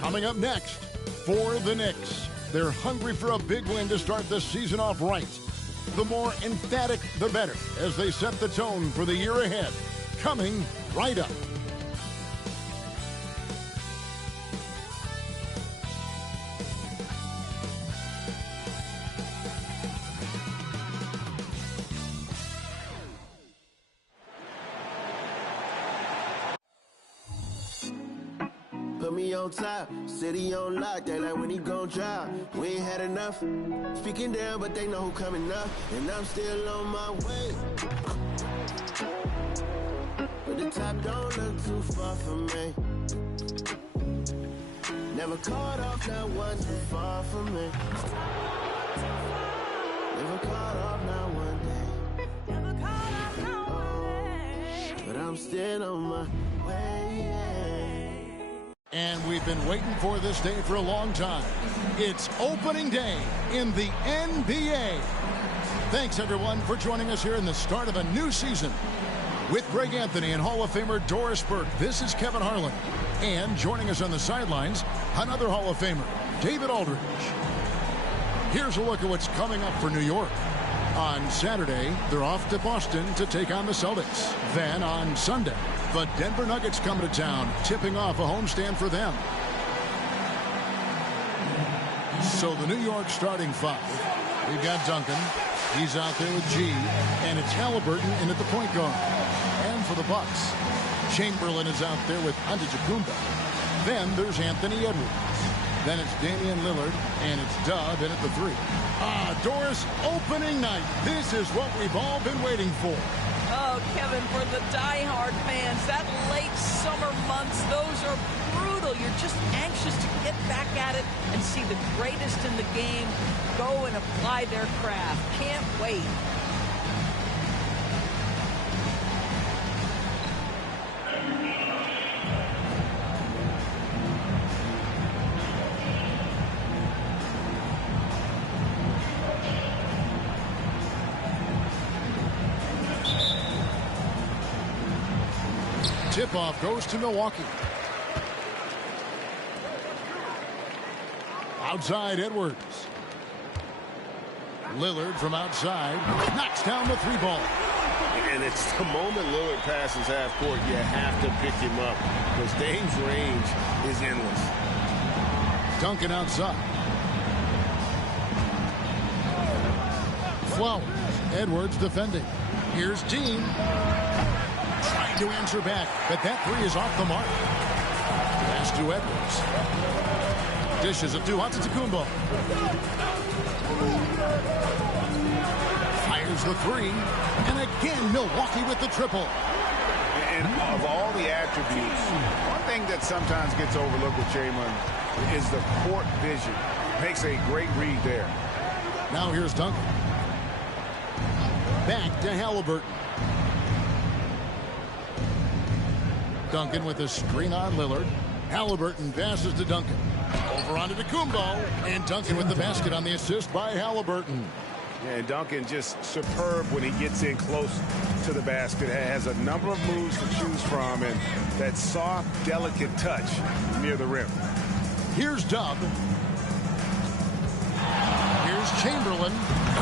Coming up next, for the Knicks. They're hungry for a big win to start the season off right. The more emphatic, the better, as they set the tone for the year ahead. Coming right up. Put me on top, city on lock, they like when he gon' drop. We ain't had enough, speaking down, but they know who coming up, and I'm still on my way. But the top don't look too far from me. Never caught off, not one too far from me. Never caught off, not one day. Never caught off, not one day. But I'm still on my way. And we've been waiting for this day for a long time. It's opening day in the NBA. Thanks, everyone, for joining us here in the start of a new season. With Greg Anthony and Hall of Famer Doris Burke, this is Kevin Harlan. And joining us on the sidelines, another Hall of Famer, David Aldridge. Here's a look at what's coming up for New York. On Saturday, they're off to Boston to take on the Celtics. Then on Sunday, the Denver Nuggets come to town, tipping off a homestand for them. So the New York starting five. We've got Duncan. He's out there with G. And it's Halliburton in at the point guard. And for the Bucks, Chamberlain is out there with Antetokounmpo. Then there's Anthony Edwards. Then it's Damian Lillard. And it's Dub in at the three. Doris, opening night. This is what we've all been waiting for. Oh, Kevin, for the diehard fans, that late summer months, those are brutal. You're just anxious to get back at it and see the greatest in the game go and apply their craft. Can't wait. Tip-off goes to Milwaukee. Outside, Edwards. Lillard from outside knocks down the three ball. And it's the moment Lillard passes half court, you have to pick him up because Dame's range is endless. Duncan outside. Flowers. Edwards defending. Here's Dean. Trying to answer back, but that three is off the mark. Pass to Edwards. Dishes it to Antetokounmpo. Fires the three. And again, Milwaukee with the triple. And of all the attributes, one thing that sometimes gets overlooked with Chamberlain is the court vision. Makes a great read there. Now here's Duncan. Back to Halliburton. Duncan with a screen on Lillard. Halliburton passes to Duncan. Over onto Antetokounmpo. And Duncan with the basket on the assist by Halliburton. Yeah, and Duncan just superb when he gets in close to the basket. Has a number of moves to choose from. And that soft, delicate touch near the rim. Here's Dub. Here's Chamberlain.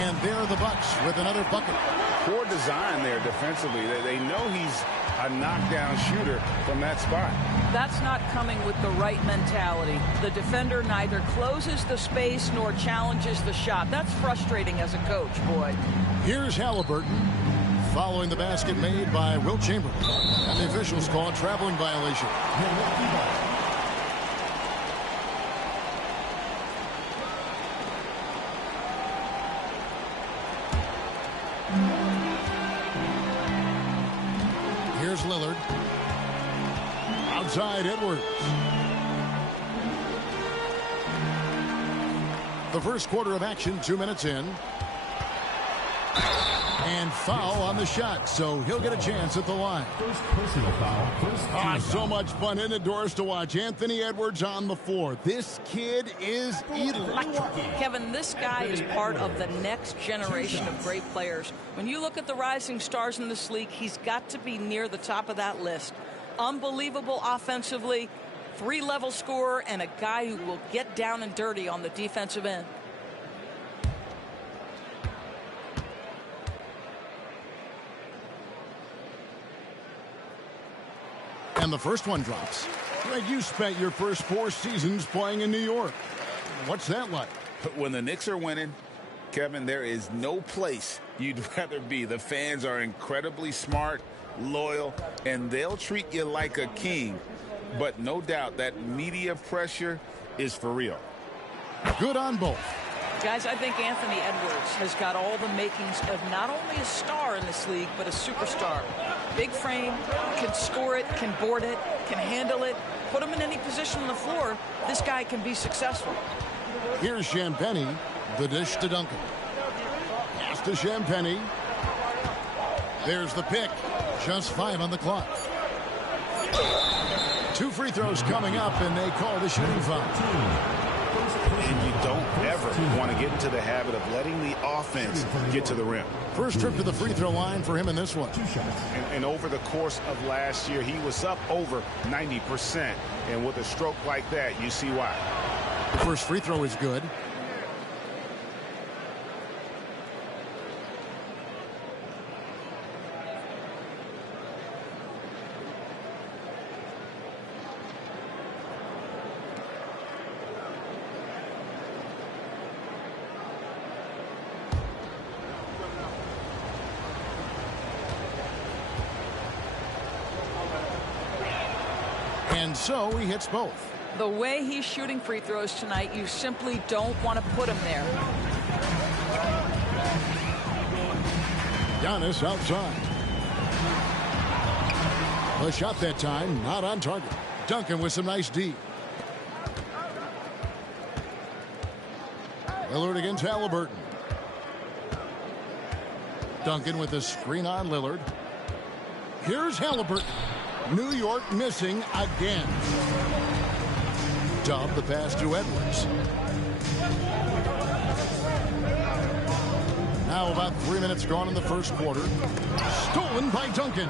And there are the Bucks with another bucket. Poor design there defensively. They know he's a knockdown shooter from that spot. That's not coming with the right mentality. The defender neither closes the space nor challenges the shot. That's frustrating as a coach, boy. Here's Halliburton following the basket made by Wilt Chamberlain. And the officials call a traveling violation. Here's Lillard. Outside, Edwards. The first quarter of action, 2 minutes in. And foul on the shot, so he'll get a chance at the line. First personal foul. So much fun in it, Doris, to watch. Anthony Edwards on the floor. This kid is electric. Kevin, this guy is part of the next generation of great players. When you look at the rising stars in this league, he's got to be near the top of that list. Unbelievable offensively, 3-level scorer and a guy who will get down and dirty on the defensive end. And the first one drops. Greg, you spent your first 4 seasons playing in New York. What's that like? When the Knicks are winning, Kevin, there is no place you'd rather be. The fans are incredibly smart, loyal, and they'll treat you like a king. But no doubt that media pressure is for real. Good on both. Guys, I think Anthony Edwards has got all the makings of not only a star in this league, but a superstar. Big frame, can score it, can board it, can handle it. Put him in any position on the floor, this guy can be successful. Here's Champagnie, the dish to Duncan. Pass to Champagnie. There's the pick. Just 5 on the clock. 2 free throws coming up, and they call the shooting foul. And you don't ever want to get into the habit of letting the offense get to the rim. First trip to the free throw line for him in this one. And over the course of last year, he was up over 90%. And with a stroke like that, you see why. The first free throw is good. And so he hits both. The way he's shooting free throws tonight, you simply don't want to put him there. Giannis outside. The shot that time, not on target. Duncan with some nice D. Lillard against Halliburton. Duncan with a screen on Lillard. Here's Halliburton. New York missing again. Dub the pass to Edwards. Now about 3 minutes gone in the first quarter. Stolen by Duncan.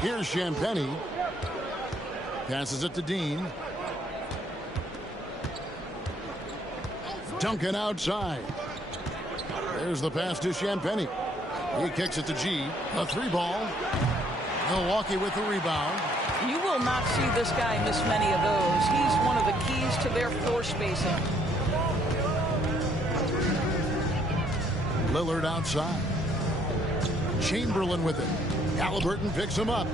Here's Champagnie. Passes it to Dean. Duncan outside. There's the pass to Champagnie. He kicks it to G. A 3-ball. Milwaukee with the rebound. You will not see this guy miss many of those. He's one of the keys to their floor spacing. Lillard outside. Chamberlain with it. Halliburton picks him up.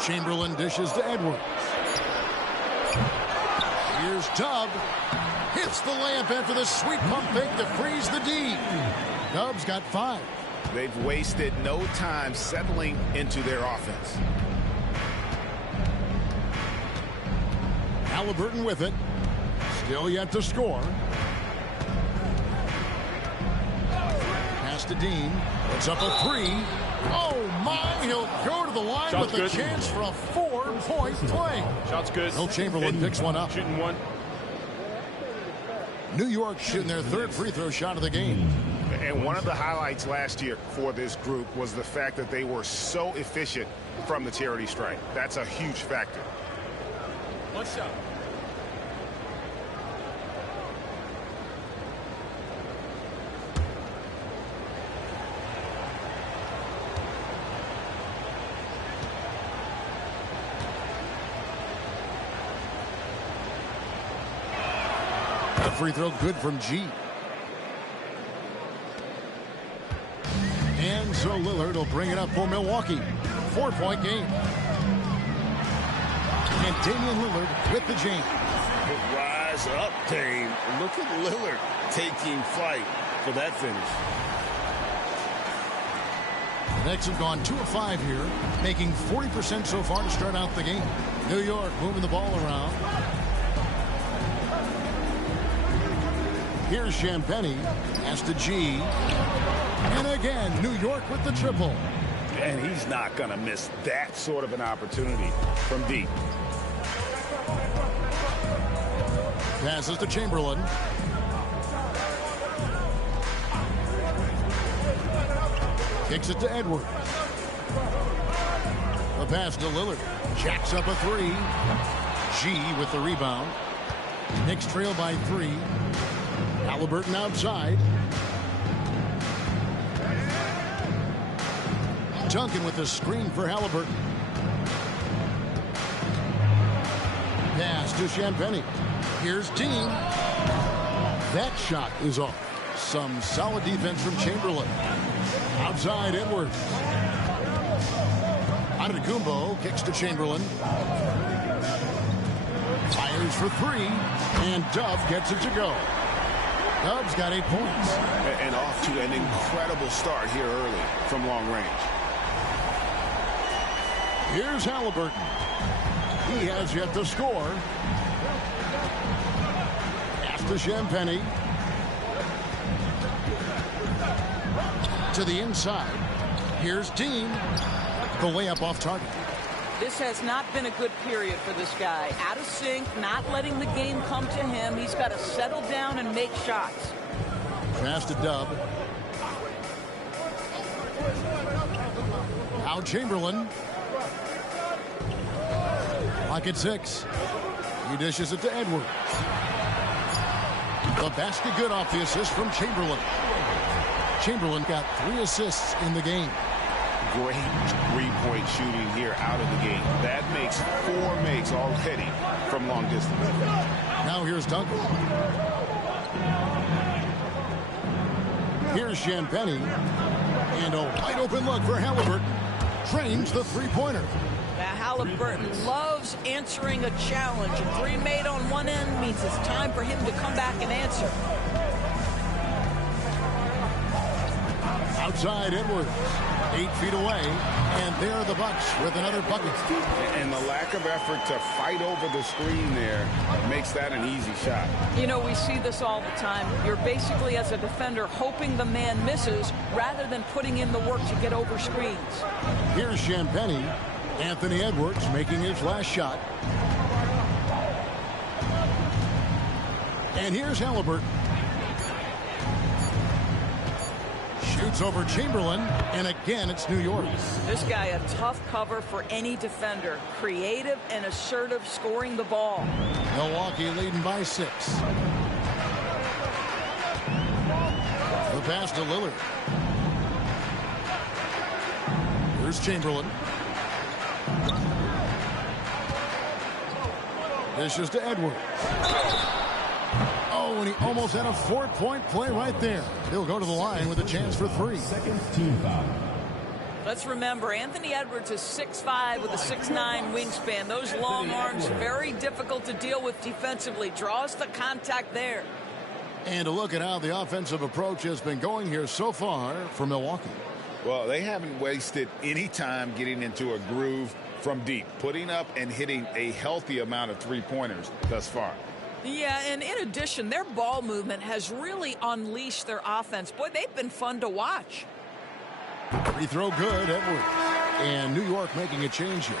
Chamberlain dishes to Edwards. Here's Dub. Hits the layup after the sweet pump fake to freeze the D. Dub's got 5. They've wasted no time settling into their offense. Halliburton with it. Still yet to score. Pass to Dean. It's up a 3. Oh, my. He'll go to the line Shot's with a good. chance for a 4-point play. Shot's good. Will Chamberlain picks one up. Shooting one. New York shooting their 3rd free throw shot of the game. And one of the highlights last year for this group was the fact that they were so efficient from the charity stripe. That's a huge factor. One shot. The free throw good from G. And so Lillard will bring it up for Milwaukee. 4-point game. And Damian Lillard with the jam. Rise up, Dame. Look at Lillard taking flight for that finish. The Knicks have gone 2 of 5 here, making 40% so far to start out the game. New York moving the ball around. Here's Champagnie. Pass to G. And again, New York with the triple. And he's not going to miss that sort of an opportunity from deep. Passes to Chamberlain. Kicks it to Edwards. The pass to Lillard. Jacks up a three. G with the rebound. Knicks trail by 3. Halliburton outside. Duncan with the screen for Halliburton. Pass to Champagnie. Here's Dean. That shot is off. Some solid defense from Chamberlain. Outside Edwards. Antetokounmpo kicks to Chamberlain. Fires for 3. And Dove gets it to go. Dove's got 8 points. And off to an incredible start here early from long range. Here's Halliburton. He has yet to score. Pass to Champagnie. To the inside. Here's Dean. The layup off target. This has not been a good period for this guy. Out of sync, not letting the game come to him. He's got to settle down and make shots. Pass to Dub. Now Chamberlain. Clock at 6. He dishes it to Edwards. The basket good off the assist from Chamberlain. Chamberlain got 3 assists in the game. Great three-point shooting here out of the gate. That makes 4 makes already from long distance. Now here's Duncan. Here's Champagnie. And a wide open look for Halliburton. Trains the three-pointer. Now Halliburton loves answering a challenge. A 3 made on one end means it's time for him to come back and answer. Outside Edwards. 8 feet away, and there are the Bucks with another bucket. And the lack of effort to fight over the screen there makes that an easy shot. You know, we see this all the time. You're basically, as a defender, hoping the man misses rather than putting in the work to get over screens. Here's Champagnie. Anthony Edwards making his last shot. And here's Halliburton. Shoots over Chamberlain, and again it's New York. This guy a tough cover for any defender. Creative and assertive scoring the ball. Milwaukee leading by 6. The pass to Lillard. Here's Chamberlain. This is to Edwards. Oh, and he almost had a 4-point play right there. He'll go to the line with a chance for 3. Second team foul. Let's remember, Anthony Edwards is 6'5" with a 6'9" wingspan. Those long arms, very difficult to deal with defensively. Draws the contact there. And a look at how the offensive approach has been going here so far for Milwaukee. Well, they haven't wasted any time getting into a groove from deep, putting up and hitting a healthy amount of three-pointers thus far. Yeah, and in addition, their ball movement has really unleashed their offense. Boy, they've been fun to watch. Free throw good, Edwards. And New York making a change here.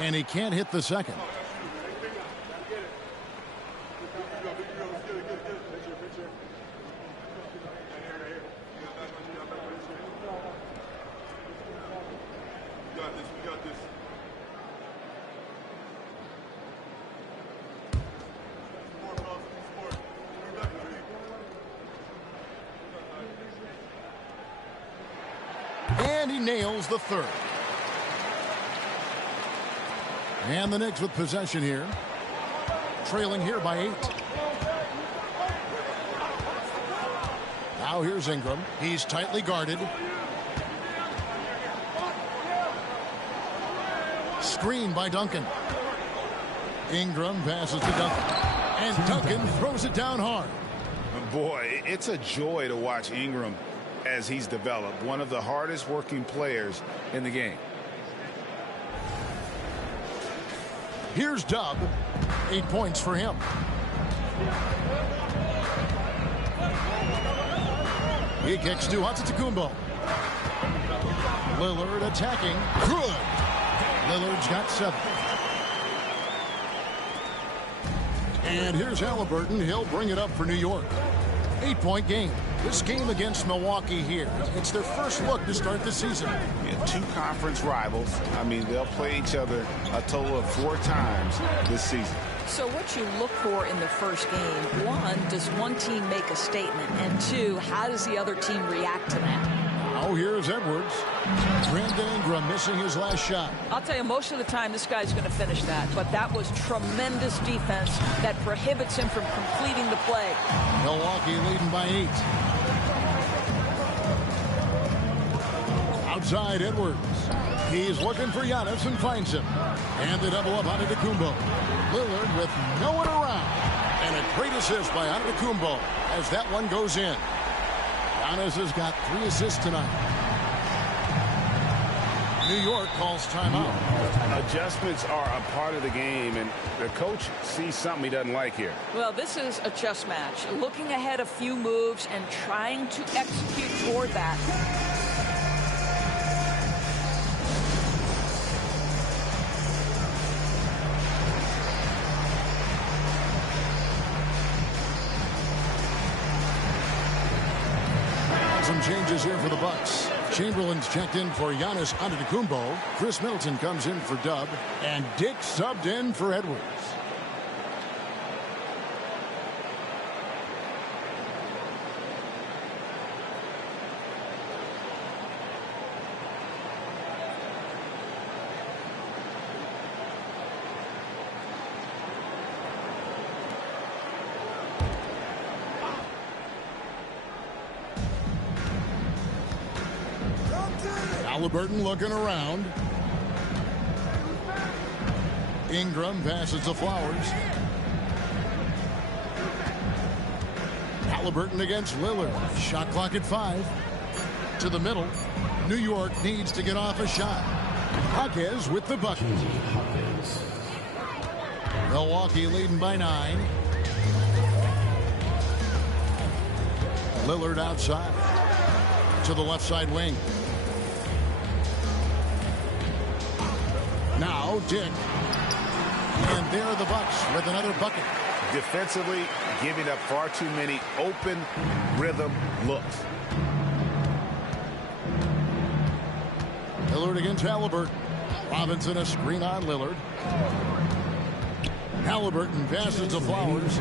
And he can't hit the second. And he nails the third. And the Knicks with possession here. Trailing here by 8. Now here's Ingram. He's tightly guarded. Screen by Duncan. Ingram passes to Duncan. And Duncan throws it down hard. Boy, it's a joy to watch Ingram as he's developed. One of the hardest working players in the game. Here's Dub. 8 points for him. He kicks to Antetokounmpo. Lillard attacking. Good. Lillard's got 7. And here's Halliburton. He'll bring it up for New York. 8-point game. This game against Milwaukee here, it's their first look to start the season. Yeah, 2 conference rivals. I mean, they'll play each other a total of 4 times this season. So what you look for in the first game, 1, does one team make a statement? And 2, how does the other team react to that? Now here's Edwards. Brandon Ingram missing his last shot. I'll tell you, most of the time this guy's going to finish that, but that was tremendous defense that prohibits him from completing the play. Milwaukee leading by 8. Outside Edwards. He's looking for Giannis and finds him. And the double up on Antetokounmpo. Lillard with no one around. And a great assist by Antetokounmpo as that one goes in. Giannis has got 3 assists tonight. New York calls timeout. Adjustments are a part of the game, and the coach sees something he doesn't like here. Well, this is a chess match. Looking ahead a few moves and trying to execute toward that. Some changes here for the Bucks. Chamberlain's checked in for Giannis Antetokounmpo. Chris Middleton comes in for Dub. And Dick subbed in for Edwards. Halliburton looking around. Ingram passes to Flowers. Halliburton against Lillard. Shot clock at 5. To the middle. New York needs to get off a shot. Hawkes with the bucket. Milwaukee leading by 9. Lillard outside. To the left side wing. Now Dick. And there are the Bucks with another bucket. Defensively, giving up far too many open rhythm looks. Lillard against Halliburton. Robinson a screen on Lillard. Halliburton passes to Flowers.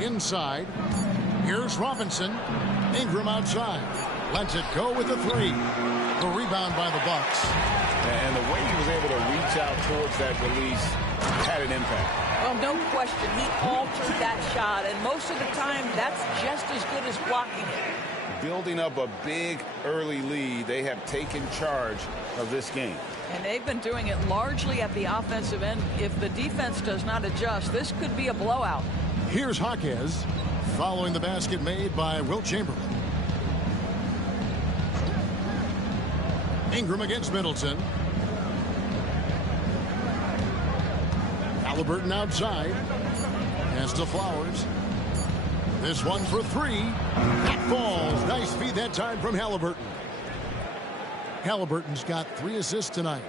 Inside. Here's Robinson. Ingram outside. Lets it go with the 3. The rebound by the Bucks. And the way he was able to reach out towards that release had an impact. Well, no question. He altered that shot, and most of the time, that's just as good as blocking it. Building up a big early lead, they have taken charge of this game. And they've been doing it largely at the offensive end. If the defense does not adjust, this could be a blowout. Here's Hawkes following the basket made by Wilt Chamberlain. Ingram against Middleton. Halliburton outside. Pass to Flowers. This one for 3. That falls. Nice feed that time from Halliburton. Halliburton's got 3 assists tonight.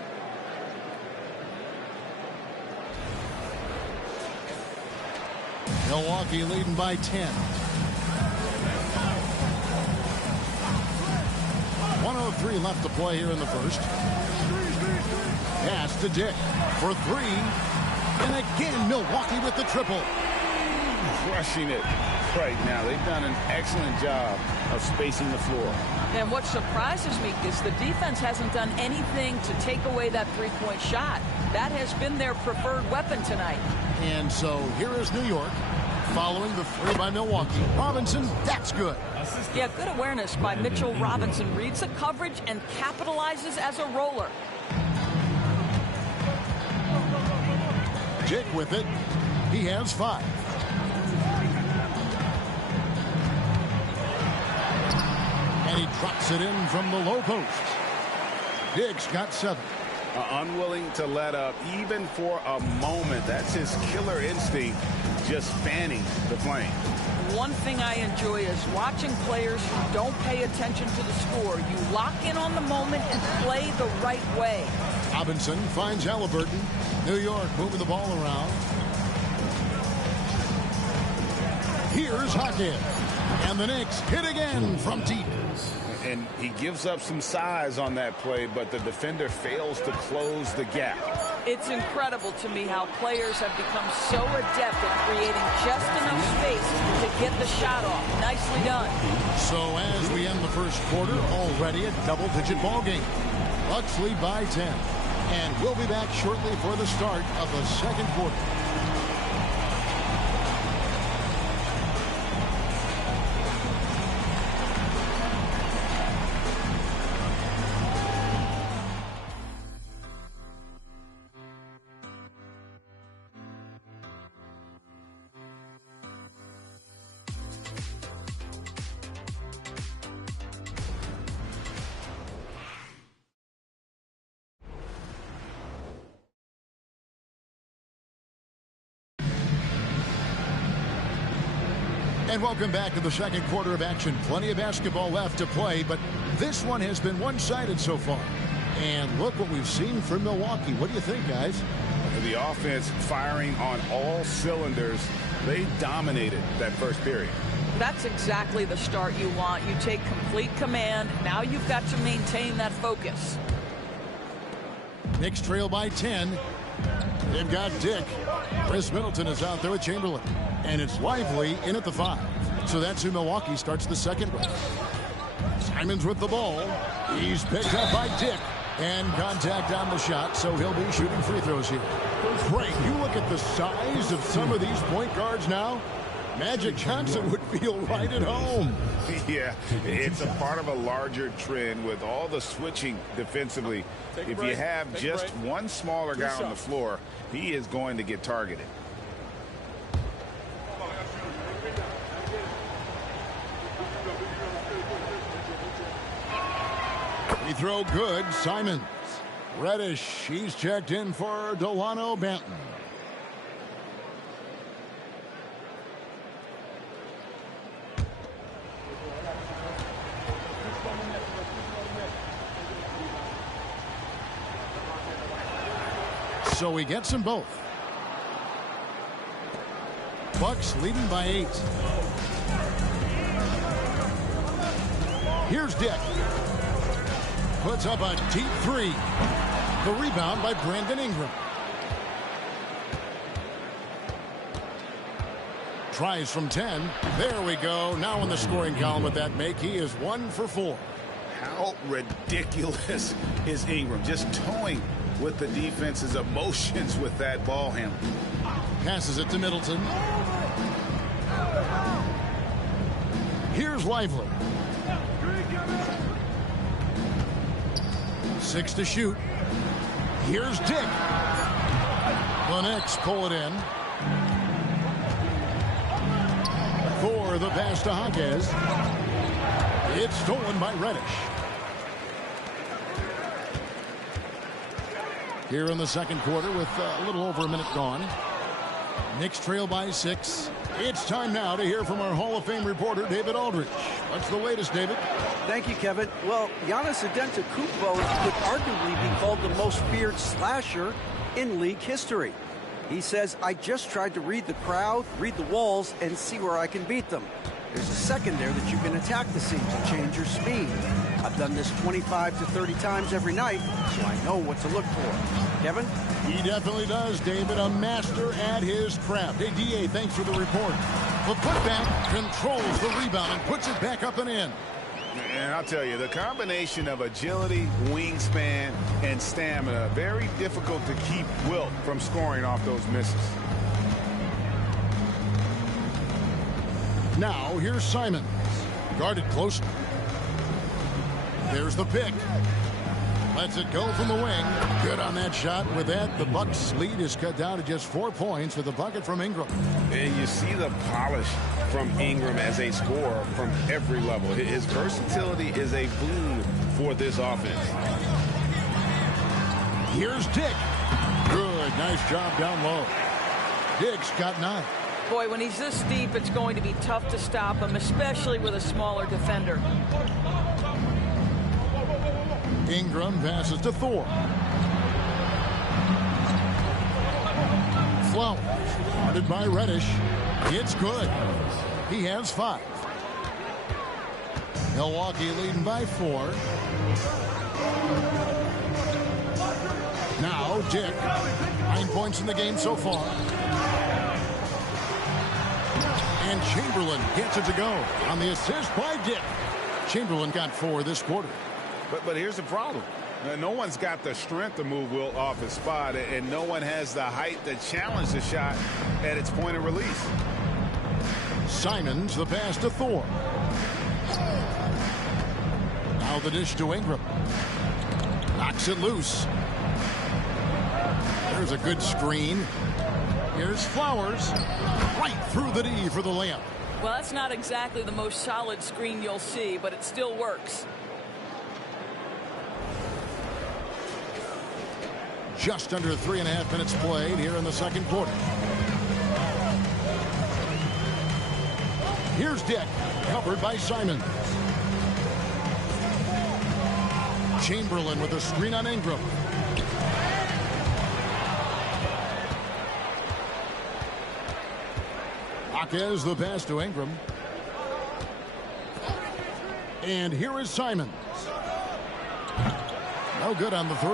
Milwaukee leading by 10. 1:03 left to play here in the first. Pass to Dick for 3. And again, Milwaukee with the triple. Crushing it right now. They've done an excellent job of spacing the floor. And what surprises me is the defense hasn't done anything to take away that 3-point shot. That has been their preferred weapon tonight. And so here is New York following the 3 by Milwaukee. Robinson, that's good. Yeah, good awareness by Mitchell Robinson. Reads the coverage and capitalizes as a roller. Dick with it. He has 5. And he drops it in from the low post. Dick's got 7. Unwilling to let up even for a moment. That's his killer instinct, just fanning the flame. one thing I enjoy is watching players who don't pay attention to the score. You lock in on the moment and play the right way. Robinson finds Halliburton. New York moving the ball around. Here's Hawkins. And the Knicks hit again from deep. And he gives up some size on that play, but the defender fails to close the gap. It's incredible to me how players have become so adept at creating just enough space to get the shot off. Nicely done. So as we end the first quarter, already a double-digit ball game. Bucks lead by 10. And we'll be back shortly for the start of the second quarter. And welcome back to the second quarter of action. Plenty of basketball left to play, but this one has been one-sided so far. And look what we've seen from Milwaukee. What do you think, guys? The offense firing on all cylinders. They dominated that first period. That's exactly the start you want. You take complete command. Now you've got to maintain that focus. Knicks trail by 10. They've got Dick. Chris Middleton is out there with Chamberlain. And it's Lively in at the 5. So that's who Milwaukee starts the second with. Simons with the ball. He's picked up by Dick. And contact on the shot, so he'll be shooting free throws here. Great. You look at the size of some of these point guards now. Magic Johnson would feel right at home. Yeah, it's a part of a larger trend with all the switching defensively. If you have just one smaller guy on the floor, he is going to get targeted. Free throw good. Simons. Reddish. He's checked in for Delano Banton. So he gets them both. Bucks leading by 8. Here's Dick. Puts up a deep 3. The rebound by Brandon Ingram. Tries from 10. There we go. Now in the scoring column with that make, he is 1 for 4. How ridiculous is Ingram? Just towing with the defense's emotions with that ball handle. Passes it to Middleton. Here's Lively. 6 to shoot. Here's Dick. The Knicks pull it in. For the pass to Hawkins. It's stolen by Reddish. Here in the second quarter with a little over a minute gone. Knicks trail by 6. It's time now to hear from our Hall of Fame reporter, David Aldridge. What's the latest, David? Thank you, Kevin. Well, Giannis Antetokounmpo could arguably be called the most feared slasher in league history. He says, I just tried to read the crowd, read the walls, and see where I can beat them. There's a second there that you can attack the seams and change your speed. I've done this 25 to 30 times every night, so I know what to look for. Kevin? He definitely does, David. A master at his craft. Hey, D.A., thanks for the report. The putback controls the rebound and puts it back up and in. And I'll tell you, the combination of agility, wingspan, and stamina, very difficult to keep Wilt from scoring off those misses. Now, here's Simons. Guarded closely. There's the pick. Lets it go from the wing. Good on that shot. With that, the Bucks' lead is cut down to just 4 points with a bucket from Ingram. And you see the polish from Ingram as a scorer from every level. His versatility is a boon for this offense. Here's Dick. Good. Nice job down low. Dick's got 9. Boy, when he's this deep, it's going to be tough to stop him, especially with a smaller defender. Ingram passes to Thor. Flowers, guarded by Reddish. It's good. He has 5. Milwaukee leading by 4. Now Dick, 9 points in the game so far. And Chamberlain gets it to go on the assist by Dick. Chamberlain got 4 this quarter. But here's the problem. No one's got the strength to move Wilt off his spot, and no one has the height to challenge the shot at its point of release. Simons the pass to Thor. Now the dish to Ingram. Knocks it loose. There's a good screen. Here's Flowers. Right through the D for the layup. Well, that's not exactly the most solid screen you'll see, but it still works. Just under 3.5 minutes played here in the second quarter. Here's Dick, covered by Simons. Chamberlain with a screen on Ingram. Jaquez the pass to Ingram. And here is Simons. No good on the 3.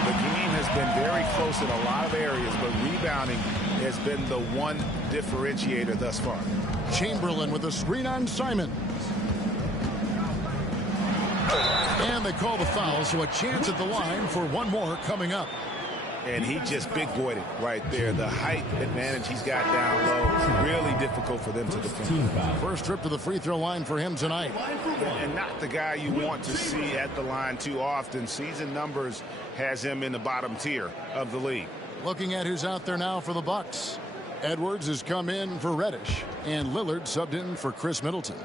The game has been very close in a lot of areas, but rebounding has been the one differentiator thus far. Chamberlain with a screen on Simons. And they call the foul, so a chance at the line for one more coming up. And he just big-boyed it right there. The height advantage he's got down low, really difficult for them to defend. First trip to the free throw line for him tonight. And not the guy you want to see at the line too often. Season numbers has him in the bottom tier of the league. Looking at who's out there now for the Bucks. Edwards has come in for Reddish, and Lillard subbed in for Chris Middleton.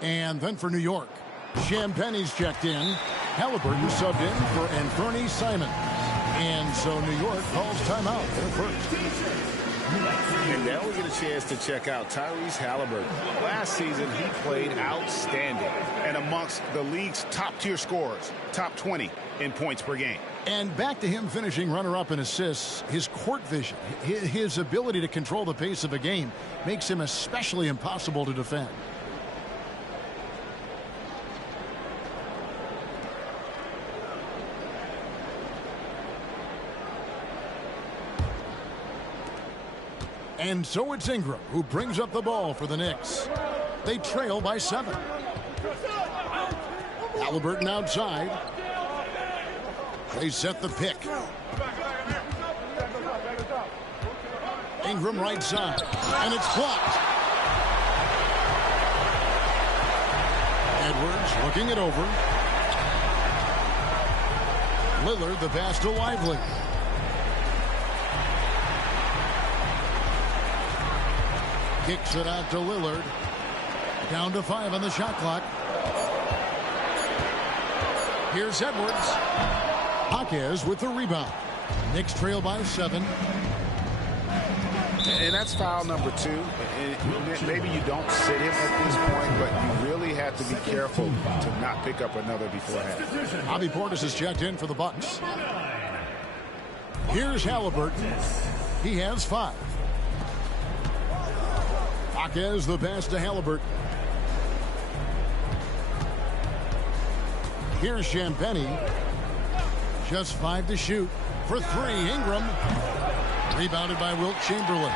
And then for New York, Champagne's checked in. Halliburton subbed in for Anthony Simons. And so New York calls timeout. They're first. And now we get a chance to check out Tyrese Halliburton. Last season, he played outstanding and amongst the league's top-tier scorers, top 20 in points per game. And back to him finishing runner-up in assists, his court vision, his ability to control the pace of a game makes him especially impossible to defend. And so it's Ingram who brings up the ball for the Knicks. They trail by 7. Halliburton outside. They set the pick. Ingram right side. And it's blocked. Edwards looking it over. Lillard the pass to Lively. Kicks it out to Lillard. Down to 5 on the shot clock. Here's Edwards. Jaquez with the rebound. Knicks trail by 7. And that's foul number 2. And maybe you don't sit him at this point, but you really have to be careful to not pick up another before half. Bobby Portis is checked in for the Bucks. Here's Halliburton. He has 5. Jaquez the pass to Halliburton. Here's Champagnie. Just 5 to shoot. For 3, Ingram. Rebounded by Wilt Chamberlain.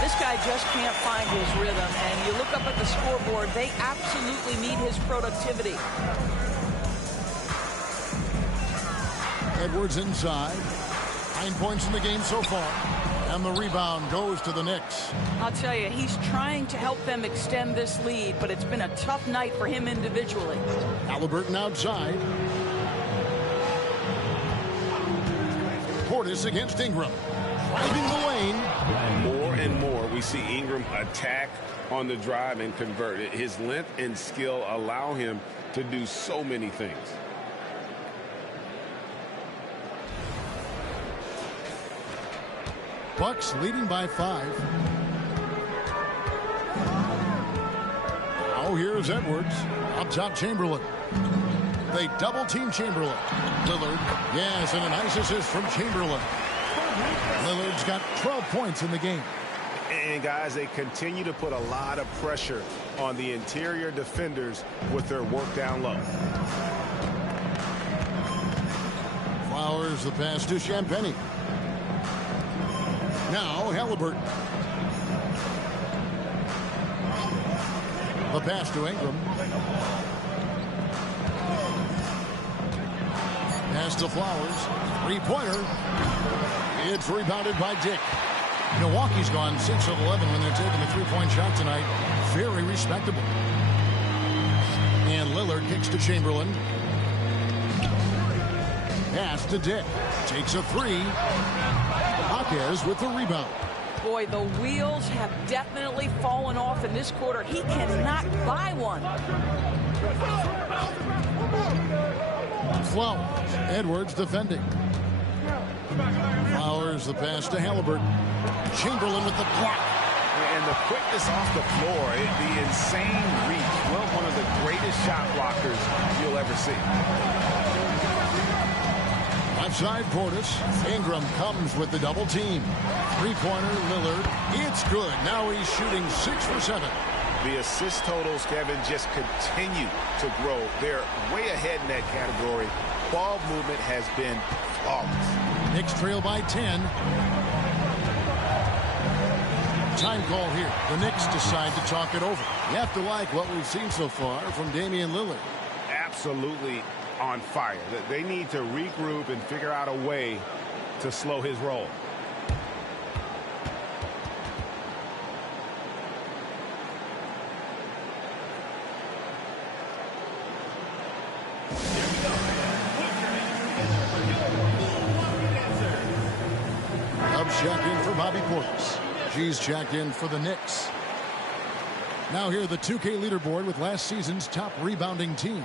This guy just can't find his rhythm, and you look up at the scoreboard, they absolutely need his productivity. Edwards inside. 9 points in the game so far. And the rebound goes to the Knicks. I'll tell you, he's trying to help them extend this lead, but it's been a tough night for him individually. Halliburton outside. Portis against Ingram. Driving the lane. More and more, we see Ingram attack on the drive and convert. His length and skill allow him to do so many things. Bucks leading by 5. Here's Edwards. Up top, Chamberlain. They double-team Chamberlain. Lillard. Yes, and a nice assist from Chamberlain. Lillard's got 12 points in the game. And, guys, they continue to put a lot of pressure on the interior defenders with their work down low. Flowers the pass to Champagnie. Now Halliburton. The pass to Ingram. Pass to Flowers. Three-pointer. It's rebounded by Dick. Milwaukee's gone 6 of 11 when they're taking a three-point shot tonight. Very respectable. And Lillard kicks to Chamberlain. Pass to Dick. Takes a three. Hawkes with the rebound. Boy, the wheels have definitely fallen off in this quarter. He cannot buy one. Flowers. Edwards defending. Flowers the pass to Halliburton. Chamberlain with the block. And the quickness off the floor, the insane reach. Well, one of the greatest shot blockers you'll ever see. Left side, Portis. Ingram comes with the double team. Three-pointer, Lillard. It's good. Now he's shooting 6 for 7. The assist totals, Kevin, just continue to grow. They're way ahead in that category. Ball movement has been flawless. Knicks trail by 10. Time call here. The Knicks decide to talk it over. You have to like what we've seen so far from Damian Lillard. Absolutely on fire. They need to regroup and figure out a way to slow his roll. Cubs check in for Bobby Portis. G's checked in for the Knicks. Now here the 2K leaderboard with last season's top rebounding teams.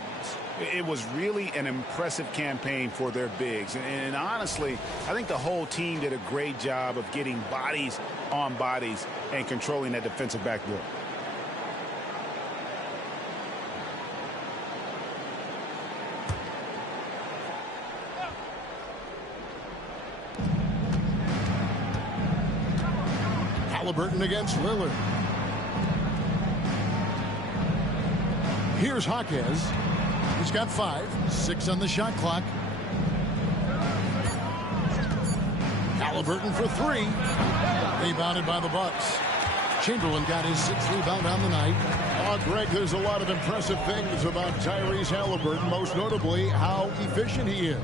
It was really an impressive campaign for their bigs. And honestly, I think the whole team did a great job of getting bodies on bodies and controlling that defensive backboard. Halliburton against Lillard. Here's Hawkes. He's got 5, 6 on the shot clock. Halliburton for 3. Rebounded by the Bucks. Chamberlain got his 6th rebound on the night. Oh, Greg, there's a lot of impressive things about Tyrese Halliburton, most notably how efficient he is.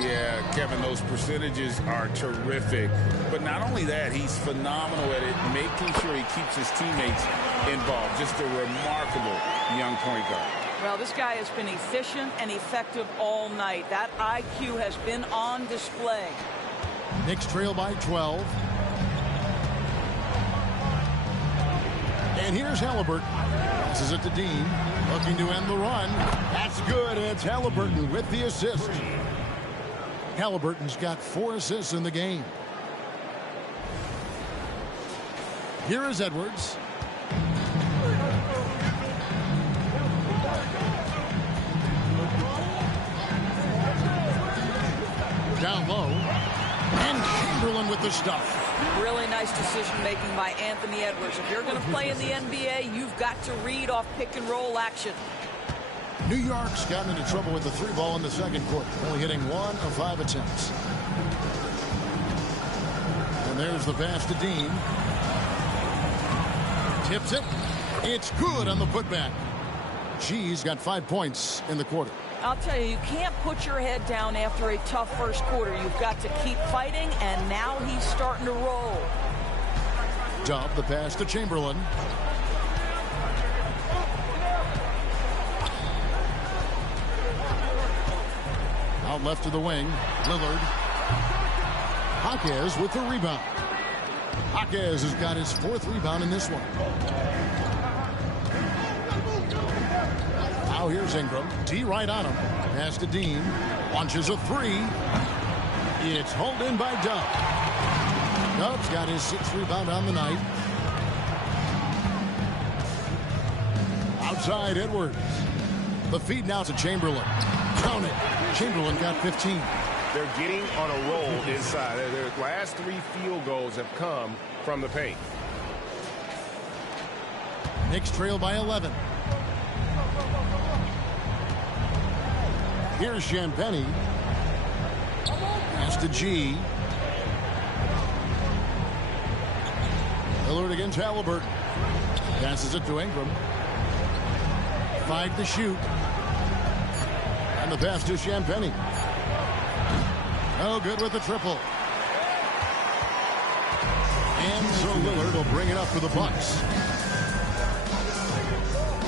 Yeah, Kevin, those percentages are terrific. But not only that, he's phenomenal at it, making sure he keeps his teammates involved. Just a remarkable young point guard. Well, this guy has been efficient and effective all night. That IQ has been on display. Knicks trail by 12. And here's Halliburton. Passes it to Dean. Looking to end the run. That's good. It's Halliburton with the assist. Halliburton's got 4 assists in the game. Here is Edwards. Down low. And Chamberlain with the stuff. Really nice decision-making by Anthony Edwards. If you're going to play in the NBA, you've got to read off pick-and-roll action. New York's gotten into trouble with the 3 ball in the second quarter, only hitting 1 of 5 attempts. And there's the pass to Dean. Tips it. It's good on the putback. G's got 5 points in the quarter. I'll tell you, you can't put your head down after a tough first quarter. You've got to keep fighting, and now he's starting to roll. Dub the pass to Chamberlain. Out left to the wing. Lillard. Hawkes with the rebound. Hawkes has got his 4th rebound in this one. Now here's Ingram. D right on him. Pass to Dean. Launches a 3. It's hauled in by Dub. Dub's got his 6th rebound on the night. left side, Edwards. The feed now to Chamberlain. Count it. Chamberlain got 15. They're getting on a roll inside. Their last 3 field goals have come from the paint. Knicks trail by 11. Here's Champagnie. Pass to G. Lillard against Halliburton. Passes it to Ingram. 5 to shoot. And the pass to Champagnie. Oh, good with the triple. And so Lillard will bring it up for the Bucks.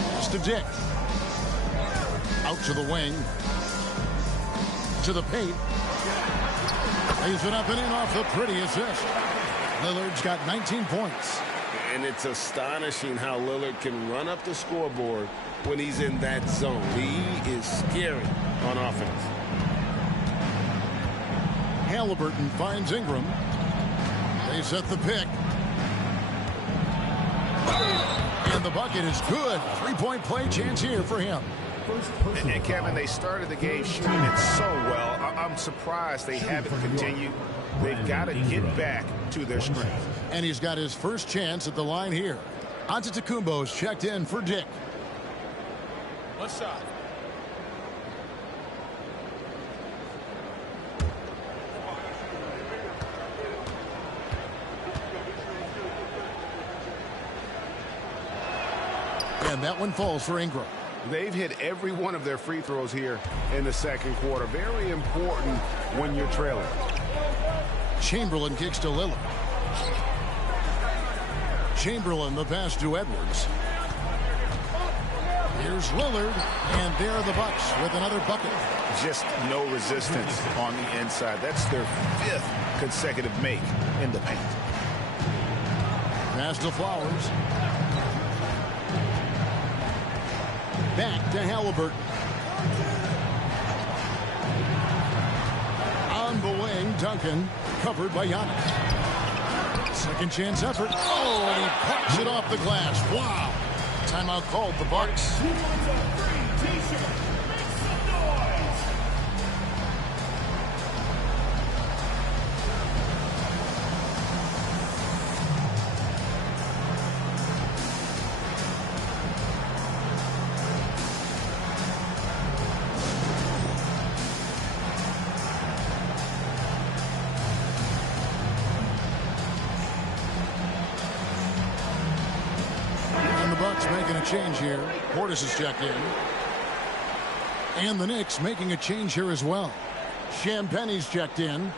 Pass to Dick. Out to the wing. To the paint. Lays it up and in off the pretty assist. Lillard's got 19 points. And it's astonishing how Lillard can run up the scoreboard when he's in that zone. He is scary on offense. Halliburton finds Ingram. They set the pick. And the bucket is good. 3-point play chance here for him. And Kevin, they started the game shooting it so well. I'm surprised they haven't continued. They've got to get back to their strength. And he's got his first chance at the line here. Antetokounmpo's checked in for Dick. Left side. And that one falls for Ingram. They've hit every one of their free throws here in the second quarter. Very important when you're trailing. Chamberlain kicks to Lillard. Chamberlain the pass to Edwards. Here's Lillard, and there are the Bucks with another bucket. Just no resistance on the inside. That's their 5th consecutive make in the paint. Pass to Flowers. Back to Halliburton. On the wing, Duncan, covered by Giannis. Second chance effort. Oh, and he pops it off the glass. Wow. Timeout called the Bucks. Making a change here. Portis is checked in. And the Knicks making a change here as well. Champagnie's checked in.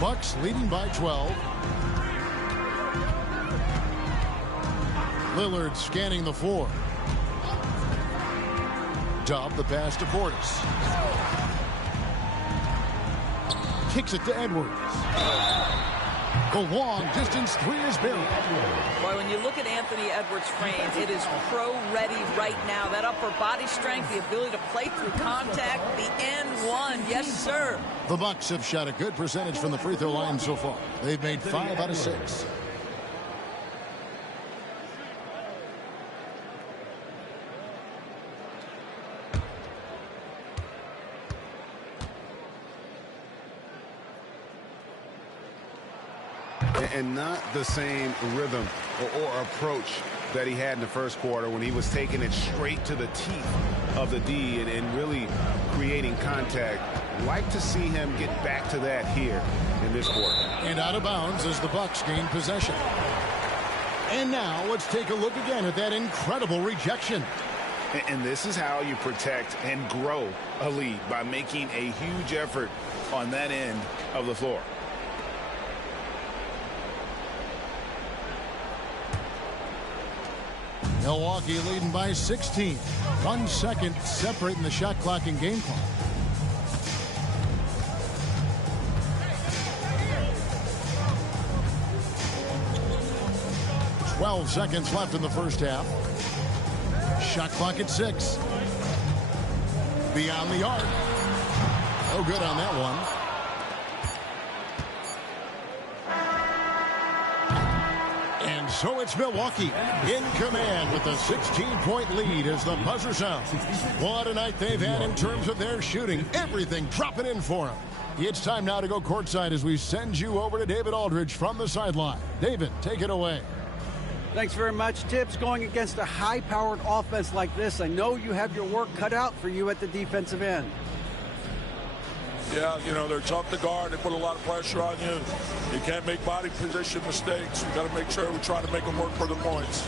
Bucks leading by 12. Lillard scanning the floor. Dub the pass to Portis. Kicks it to Edwards. The long distance 3 is buried. Boy, when you look at Anthony Edwards' frame, it is pro-ready right now. That upper body strength, the ability to play through contact, the and one. Yes, sir. The Bucks have shot a good percentage from the free throw line so far. They've made 5 out of 6. And not the same rhythm or approach that he had in the first quarter when he was taking it straight to the teeth of the D and really creating contact. Like to see him get back to that here in this quarter. And out of bounds as the Bucks gain possession. And now let's take a look again at that incredible rejection. And this is how you protect and grow a lead, by making a huge effort on that end of the floor. Milwaukee leading by 16. 1 second separating the shot clock and game clock. 12 seconds left in the first half. Shot clock at 6. Beyond the arc. No good on that one. And so it's Milwaukee in command with a 16-point lead as the buzzer sounds. What a night they've had in terms of their shooting. Everything dropping in for them. It's time now to go courtside as we send you over to David Aldridge from the sideline. David, take it away. Thanks very much, Tibbs. Going against a high-powered offense like this, I know you have your work cut out for you at the defensive end. Yeah, you know, they're tough to guard. They put a lot of pressure on you. You can't make body position mistakes. We've got to make sure we try to make them work for the points.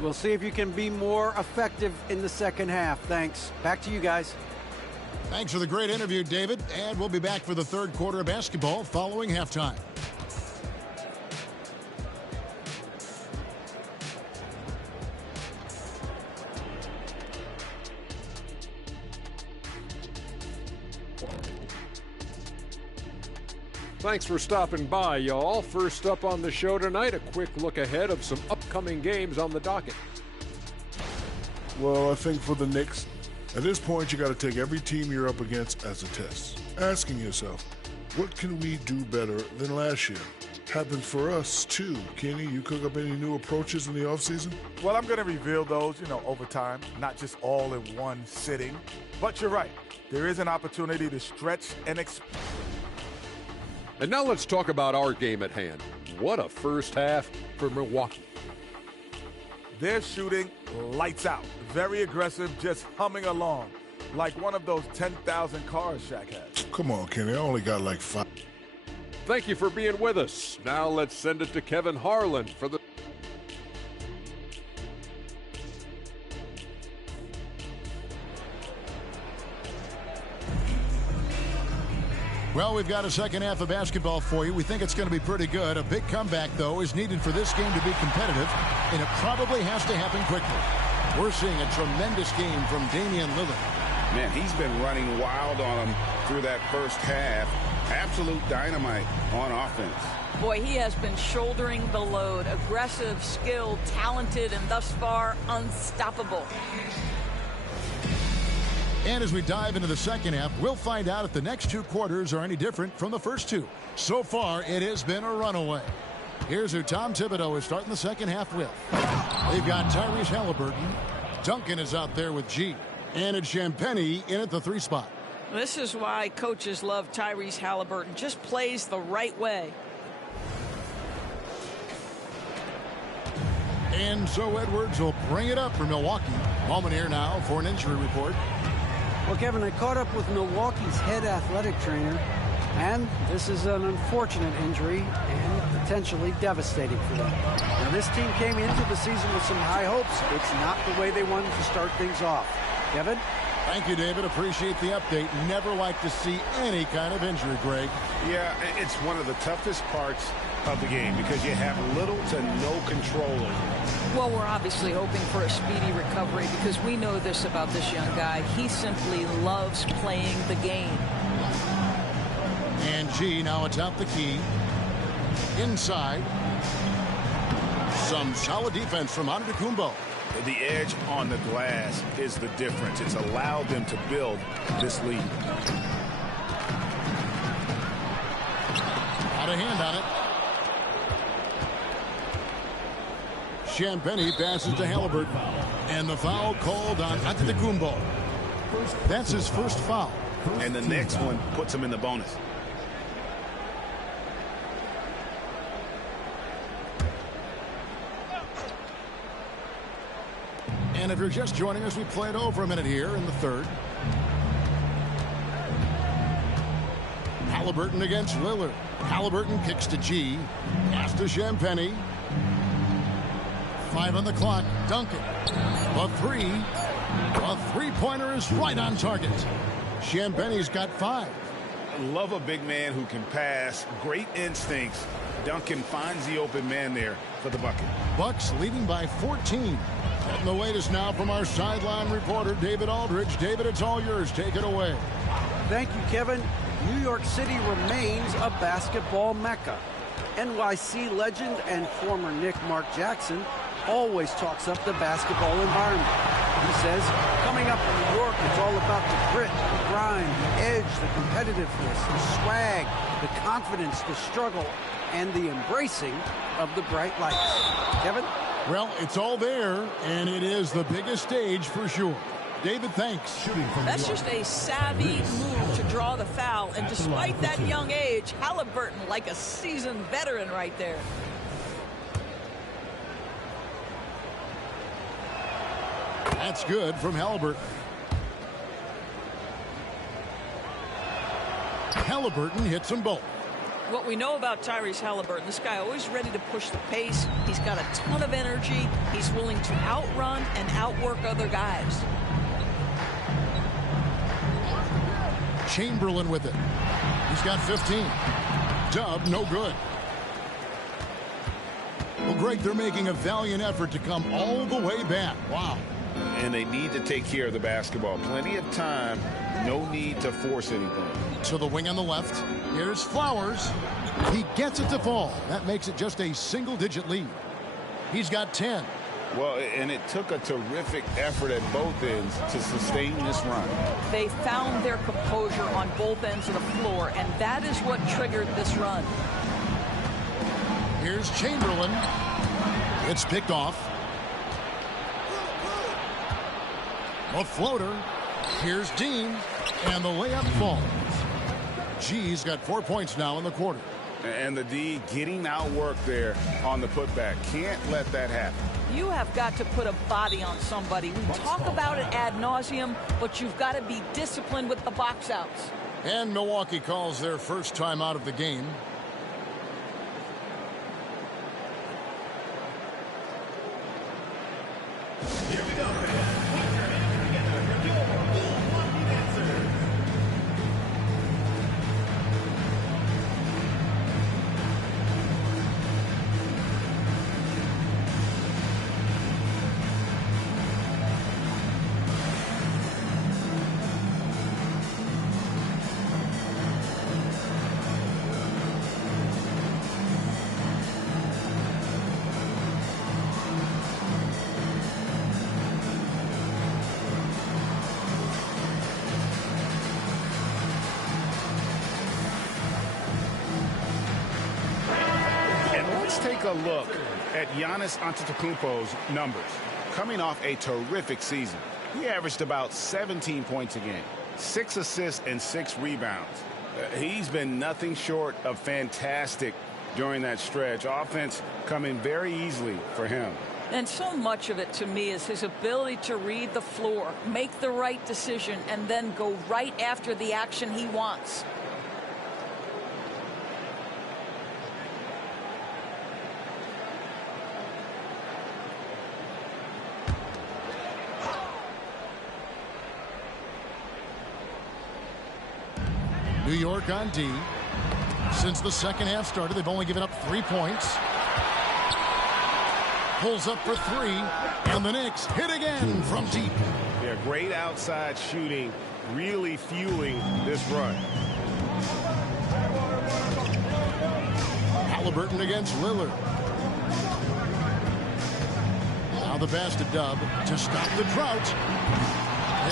We'll see if you can be more effective in the second half. Thanks. Back to you guys. Thanks for the great interview, David. And we'll be back for the third quarter of basketball following halftime. Thanks for stopping by, y'all. First up on the show tonight, a quick look ahead of some upcoming games on the docket. Well, I think for the Knicks, at this point, you got to take every team you're up against as a test. Asking yourself, what can we do better than last year? Happens for us, too. Kenny, you cook up any new approaches in the offseason? Well, I'm going to reveal those, over time, not just all in one sitting. But you're right. There is an opportunity to stretch and expand. And now let's talk about our game at hand. What a first half for Milwaukee. They're shooting lights out. Very aggressive, just humming along. Like one of those 10,000 cars Shaq has. Come on, Kenny. I only got like 5. Thank you for being with us. Now let's send it to Kevin Harlan for the... Well, we've got a second half of basketball for you. We think it's going to be pretty good. A big comeback, though, is needed for this game to be competitive, and it probably has to happen quickly. We're seeing a tremendous game from Damian Lillard. Man, he's been running wild on him through that first half. Absolute dynamite on offense. Boy, he has been shouldering the load. Aggressive, skilled, talented, and thus far unstoppable. And as we dive into the second half, we'll find out if the next two quarters are any different from the first two. So far, it has been a runaway. Here's who Tom Thibodeau is starting the second half with. They've got Tyrese Halliburton. Duncan is out there with G. And it's Champagnie in at the 3 spot. This is why coaches love Tyrese Halliburton. Just plays the right way. And so Edwards will bring it up for Milwaukee. Moment here now for an injury report. Well, Kevin, I caught up with Milwaukee's head athletic trainer, and this is an unfortunate injury and potentially devastating for them. Now, this team came into the season with some high hopes. It's not the way they wanted to start things off. Kevin? Thank you, David. Appreciate the update. Never like to see any kind of injury, Greg. Yeah, it's one of the toughest parts of the game because you have little to no control over it. Well, we're obviously hoping for a speedy recovery because we know this about this young guy. He simply loves playing the game. And G now atop the key. Inside. Some solid defense from Antetokounmpo. The edge on the glass is the difference. It's allowed them to build this lead. Out of hand on it. Champagnie passes to Halliburton. And the foul called on Antetokounmpo. That's his first foul. And the next one puts him in the bonus. And if you're just joining us, we played over a minute here in the third. Halliburton against Lillard. Halliburton kicks to G. Pass to Champagnie. 5 on the clock. Duncan. A three-pointer is right on target. Champagnie's got 5. Love a big man who can pass. Great instincts. Duncan finds the open man there for the bucket. Bucks leading by 14. And the latest now from our sideline reporter, David Aldridge. David, it's all yours. Take it away. Thank you, Kevin. New York City remains a basketball mecca. NYC legend and former Knick Mark Jackson always talks up the basketball environment. He says, coming up in New York, it's all about the grit, the grind, the edge, the competitiveness, the swag, the confidence, the struggle, and the embracing of the bright lights. Kevin? Well, it's all there, and it is the biggest stage for sure. David, thanks. That's just a savvy move to draw the foul, and despite that young age, Halliburton like a seasoned veteran right there. That's good from Halliburton. Halliburton hits them both. What we know about Tyrese Halliburton, this guy always ready to push the pace. He's got a ton of energy. He's willing to outrun and outwork other guys. Chamberlain with it. He's got 15. Dub, no good. Well, Greg, they're making a valiant effort to come all the way back. Wow. And they need to take care of the basketball. Plenty of time. No need to force anything. To the wing on the left. Here's Flowers. He gets it to fall. That makes it just a single-digit lead. He's got 10. Well, and it took a terrific effort at both ends to sustain this run. They found their composure on both ends of the floor, and that is what triggered this run. Here's Chamberlain. It's picked off. A floater. Here's Dean. And the layup falls. G's got 4 points now in the quarter. And the D getting outworked there on the putback. Can't let that happen. You have got to put a body on somebody. We talk about it ad nauseum, but you've got to be disciplined with the box outs. And Milwaukee calls their first time out of the game. Here we go. Take a look at Giannis Antetokounmpo's numbers. Coming off a terrific season, he averaged about 17 points a game, 6 assists and 6 rebounds. He's been nothing short of fantastic during that stretch. Offense coming very easily for him. And so much of it to me is his ability to read the floor, make the right decision, and then go right after the action he wants. New York on D. Since the second half started, they've only given up 3 points. Pulls up for 3, and the Knicks hit again from deep. Yeah, great outside shooting, really fueling this run. Halliburton against Lillard. Now the pass to Dub to stop the drought.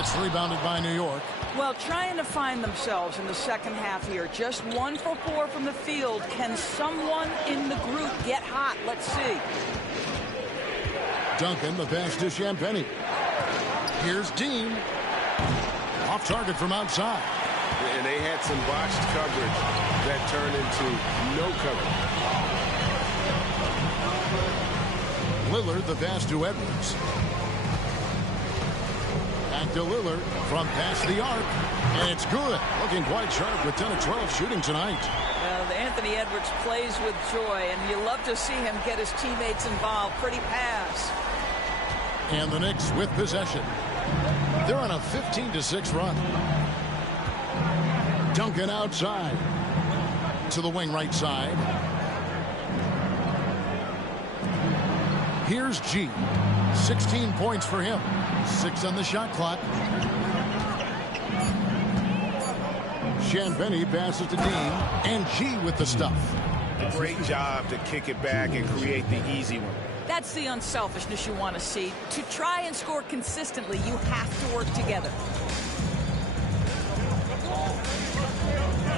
It's rebounded by New York. Well, trying to find themselves in the second half here. Just 1 for 4 from the field. Can someone in the group get hot? Let's see. Duncan, the pass to Champagnie. Here's Dean. Off target from outside. And they had some botched coverage that turned into no coverage. Lillard, the pass to Edwards. Back to Lillard from past the arc. And it's good. Looking quite sharp with 10 of 12 shooting tonight. Anthony Edwards plays with joy, and you love to see him get his teammates involved. Pretty pass. And the Knicks with possession. They're on a 15-6 run. Duncan outside. To the wing right side. Here's G. 16 points for him. 6 on the shot clock. Champagnie passes to Dean. And G with the stuff. Great job to kick it back and create the easy one. That's the unselfishness you want to see. To try and score consistently, you have to work together.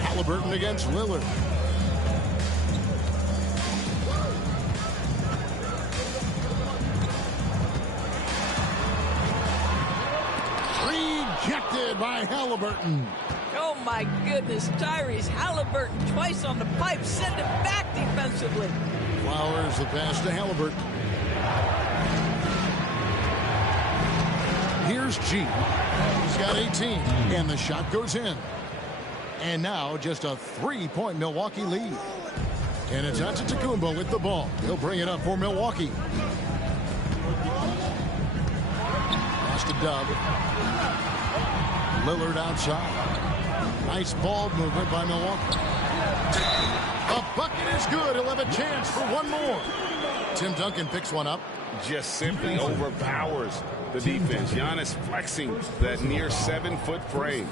Halliburton against Lillard. Rejected by Halliburton. Oh my goodness, Tyrese Halliburton twice on the pipe, send it back defensively. Flowers the pass to Halliburton. Here's G. He's got 18, and the shot goes in. And now just a 3-point Milwaukee lead. And it's Antetokounmpo with the ball. He'll bring it up for Milwaukee. Pass to Dub. Lillard outside. Nice ball movement by Milwaukee. A bucket is good. He'll have a chance for one more. Tim Duncan picks one up. Just simply overpowers the defense. Giannis flexing that near 7-foot frame.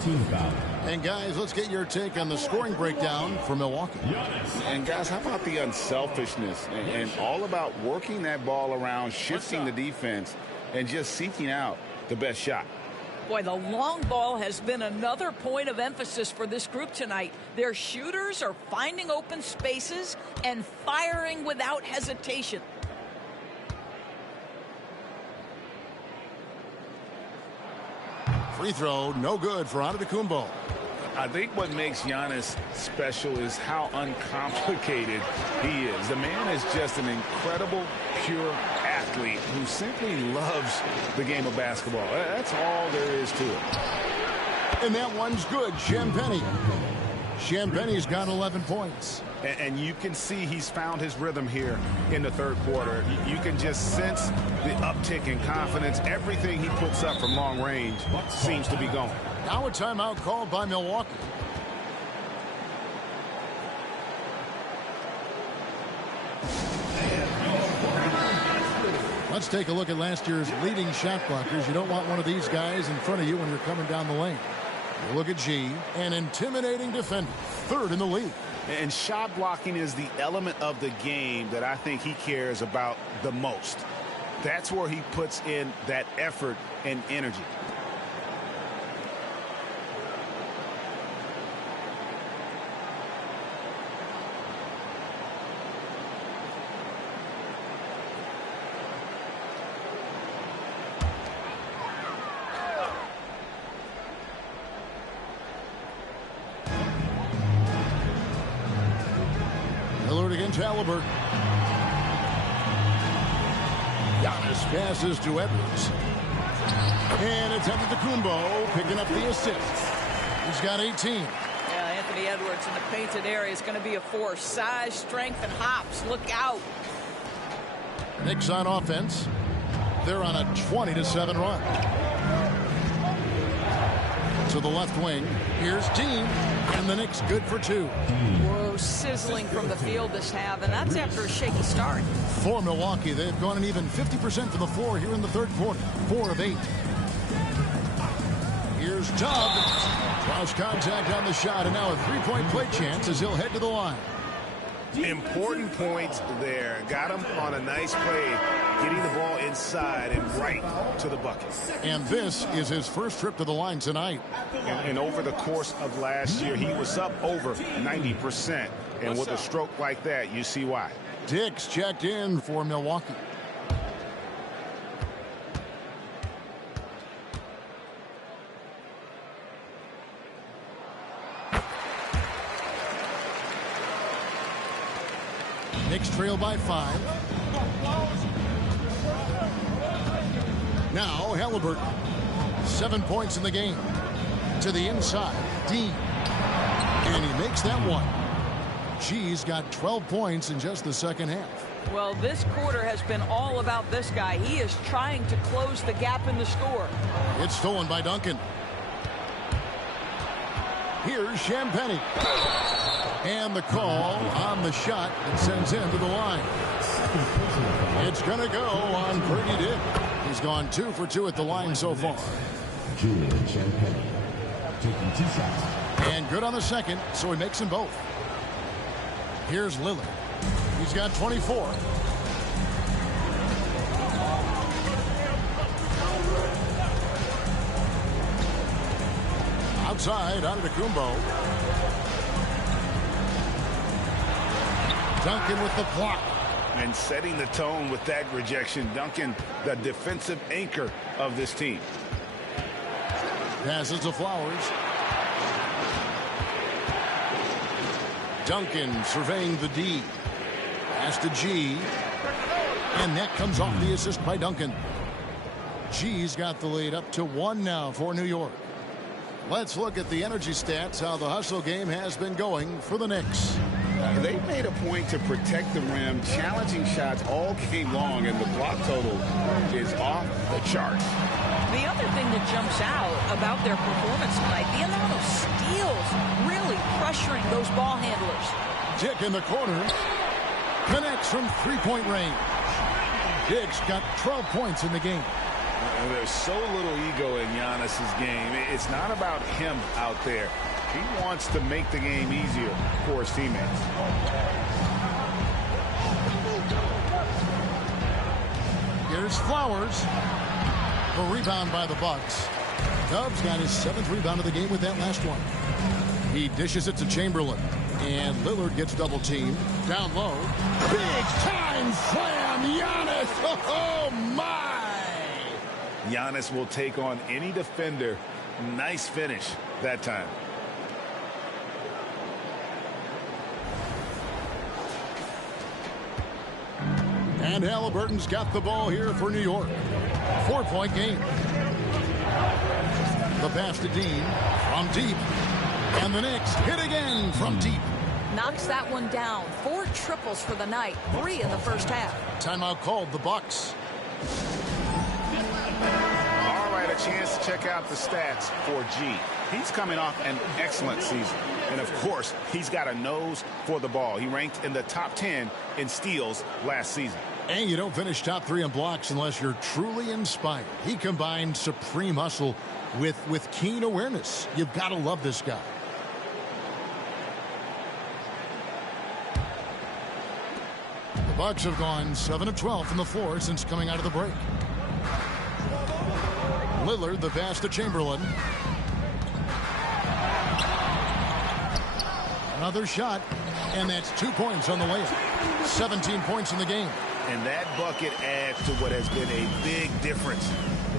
And guys, let's get your take on the scoring breakdown for Milwaukee. And guys, how about the unselfishness and all about working that ball around, shifting the defense, and just seeking out the best shot. Boy, the long ball has been another point of emphasis for this group tonight. Their shooters are finding open spaces and firing without hesitation. Free throw, no good for Antetokounmpo. I think what makes Giannis special is how uncomplicated he is. The man is just an incredible, pure athlete who simply loves the game of basketball. That's all there is to it. And that one's good. Champagnie. Champagnie's got 11 points. And you can see he's found his rhythm here in the third quarter. You can just sense the uptick in confidence. Everything he puts up from long range seems to be going. Now a timeout called by Milwaukee. Let's take a look at last year's leading shot blockers. You don't want one of these guys in front of you when you're coming down the lane. You look at G, an intimidating defender, third in the league. And shot blocking is the element of the game that I think he cares about the most. That's where he puts in that effort and energy. Against Halliburton. Giannis passes to Edwards. And it's Antetokounmpo picking up the assist. He's got 18. Yeah, Anthony Edwards in the painted area is going to be a force. Size, strength, and hops. Look out. Knicks on offense. They're on a 20-7 run. To the left wing. Here's Dean. And the Knicks good for two. Whoa, sizzling from the field this half, and that's after a shaky start. For Milwaukee, they've gone an even 50% from the floor here in the third quarter. 4 of 8. Here's Dub. Draws contact on the shot, and now a three-point play chance as he'll head to the line. Important points there. Got him on a nice play, getting the ball inside and right to the bucket. And this is his first trip to the line tonight. And over the course of last year, he was up over 90%. And with a stroke like that, you see why. Dix checked in for Milwaukee. Knicks trail by 5. Now Halliburton. 7 points in the game. To the inside. Dean. And he makes that one. G's got 12 points in just the second half. Well, this quarter has been all about this guy. He is trying to close the gap in the score. It's stolen by Duncan. Here's Champagnie. And the call on the shot that sends him to the line. It's going to go on Pretty Dick. He's gone 2 for 2 at the line so far. Julian Champagnie taking 2 shots. And good on the second, so he makes them both. Here's Lillard. He's got 24. Outside, Antetokounmpo. Duncan with the block. And setting the tone with that rejection. Duncan, the defensive anchor of this team. Passes to Flowers. Duncan surveying the D. Pass to G. And that comes off the assist by Duncan. G's got the lead up to 1 now for New York. Let's look at the energy stats, how the hustle game has been going for the Knicks. They've made a point to protect the rim, challenging shots all game long, and the block total is off the charts. The other thing that jumps out about their performance tonight, the amount of steals really pressuring those ball handlers. Dick in the corner. Connects from three-point range. Dick's got 12 points in the game. There's so little ego in Giannis's game. It's not about him out there. He wants to make the game easier for his teammates. Here's Flowers. A rebound by the Bucks. Dubs got his 7th rebound of the game with that last one. He dishes it to Chamberlain. And Lillard gets double teamed. Down low. Big time slam, Giannis. Oh, my. Giannis will take on any defender. Nice finish that time. And Halliburton's got the ball here for New York. 4-point game. The pass to Dean from deep. And the Knicks hit again from deep. Knocks that one down. 4 triples for the night. 3 in the first half. Timeout called the Bucks. All right, a chance to check out the stats for G. He's coming off an excellent season. And, of course, he's got a nose for the ball. He ranked in the top 10 in steals last season. And you don't finish top 3 in blocks unless you're truly inspired. He combined supreme hustle with keen awareness. You've got to love this guy. The Bucks have gone 7 of 12 from the floor since coming out of the break. Lillard, the pass to Chamberlain. Another shot, and that's 2 points on the layup. 17 points in the game. And that bucket adds to what has been a big difference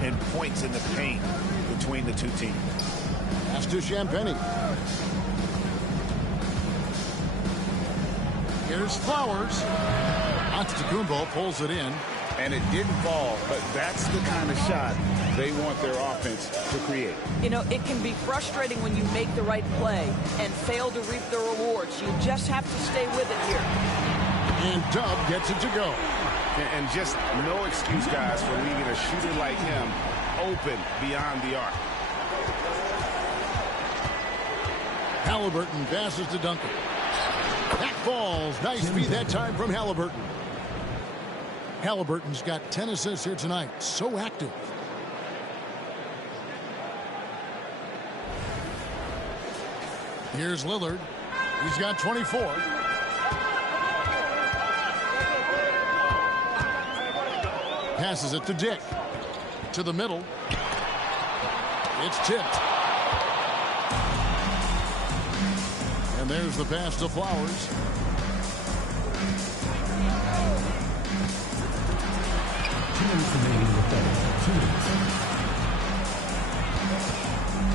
in points in the paint between the two teams. Pass to Champagnie. Here's Flowers. Antetokounmpo pulls it in. And it didn't fall, but that's the kind of shot they want their offense to create. You know, it can be frustrating when you make the right play and fail to reap the rewards. You just have to stay with it here. And Dub gets it to go. And just no excuse, guys, for leaving a shooter like him open beyond the arc. Halliburton passes to Duncan. That falls. Nice feed that time from Halliburton. Halliburton's got 10 assists here tonight. So active. Here's Lillard. He's got 24. Passes it to Dick. To the middle. It's tipped. And there's the pass to Flowers.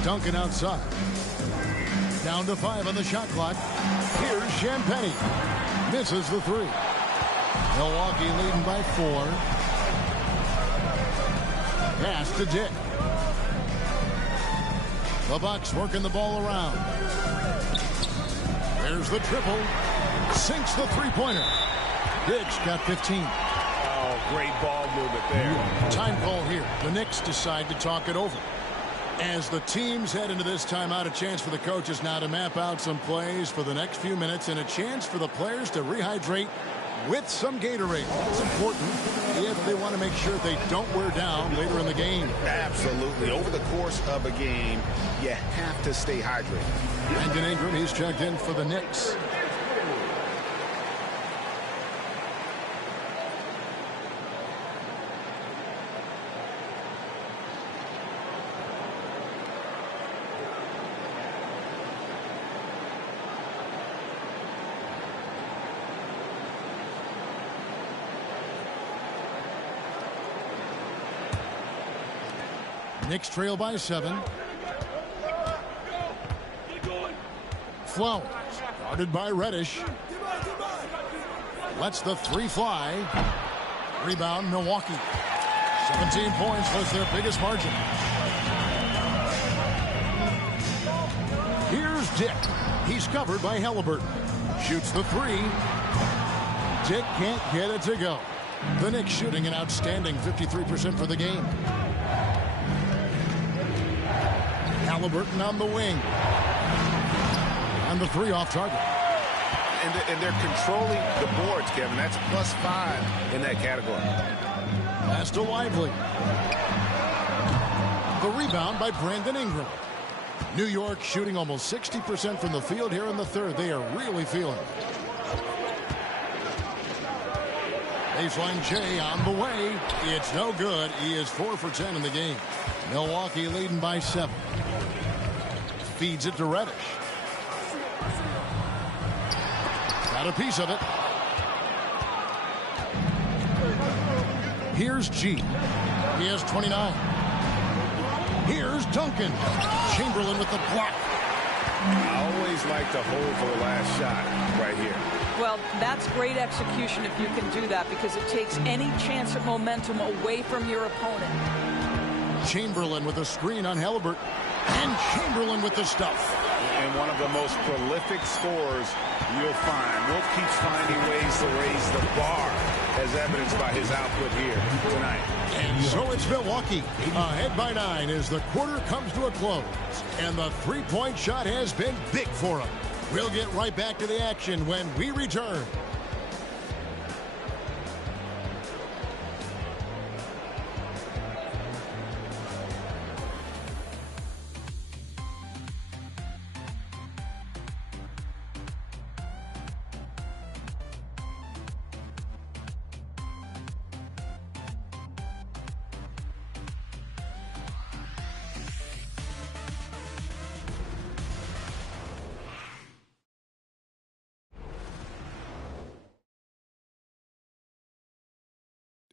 Duncan outside. Down to 5 on the shot clock. Here's Champagnie. Misses the 3. Milwaukee leading by 4. Pass to Dick. The Bucks working the ball around. There's the triple. Sinks the three-pointer. Dick's got 15. Oh, great ball movement there. Time call here. The Knicks decide to talk it over. As the teams head into this timeout, a chance for the coaches now to map out some plays for the next few minutes and a chance for the players to rehydrate with some Gatorade. It's important if they want to make sure they don't wear down later in the game. Absolutely. Over the course of a game, you have to stay hydrated. Brandon Ingram, he's checked in for the Knicks. Knicks trail by 7. Flowers, guarded by Reddish. Lets the 3 fly. Rebound, Milwaukee. 17 points was their biggest margin. Here's Dick. He's covered by Halliburton. Shoots the 3. Dick can't get it to go. The Knicks shooting an outstanding 53% for the game. Halliburton on the wing. And the 3 off target. And they're controlling the boards, Kevin. That's +5 in that category. Pass to Lively. The rebound by Brandon Ingram. New York shooting almost 60% from the field here in the third. They are really feeling it. Baseline Jay on the way. It's no good. He is 4 for 10 in the game. Milwaukee leading by 7. Feeds it to Reddish. Got a piece of it. Here's G. He has 29. Here's Duncan. Chamberlain with the block. I always like to hold for the last shot right here. Well, that's great execution if you can do that, because it takes any chance of momentum away from your opponent. Chamberlain with a screen on Halliburton. And Chamberlain with the stuff. And one of the most prolific scorers you'll find. Wilt keeps finding ways to raise the bar, as evidenced by his output here tonight. And so it's Milwaukee ahead by 9 as the quarter comes to a close. And the three-point shot has been big for him. We'll get right back to the action when we return.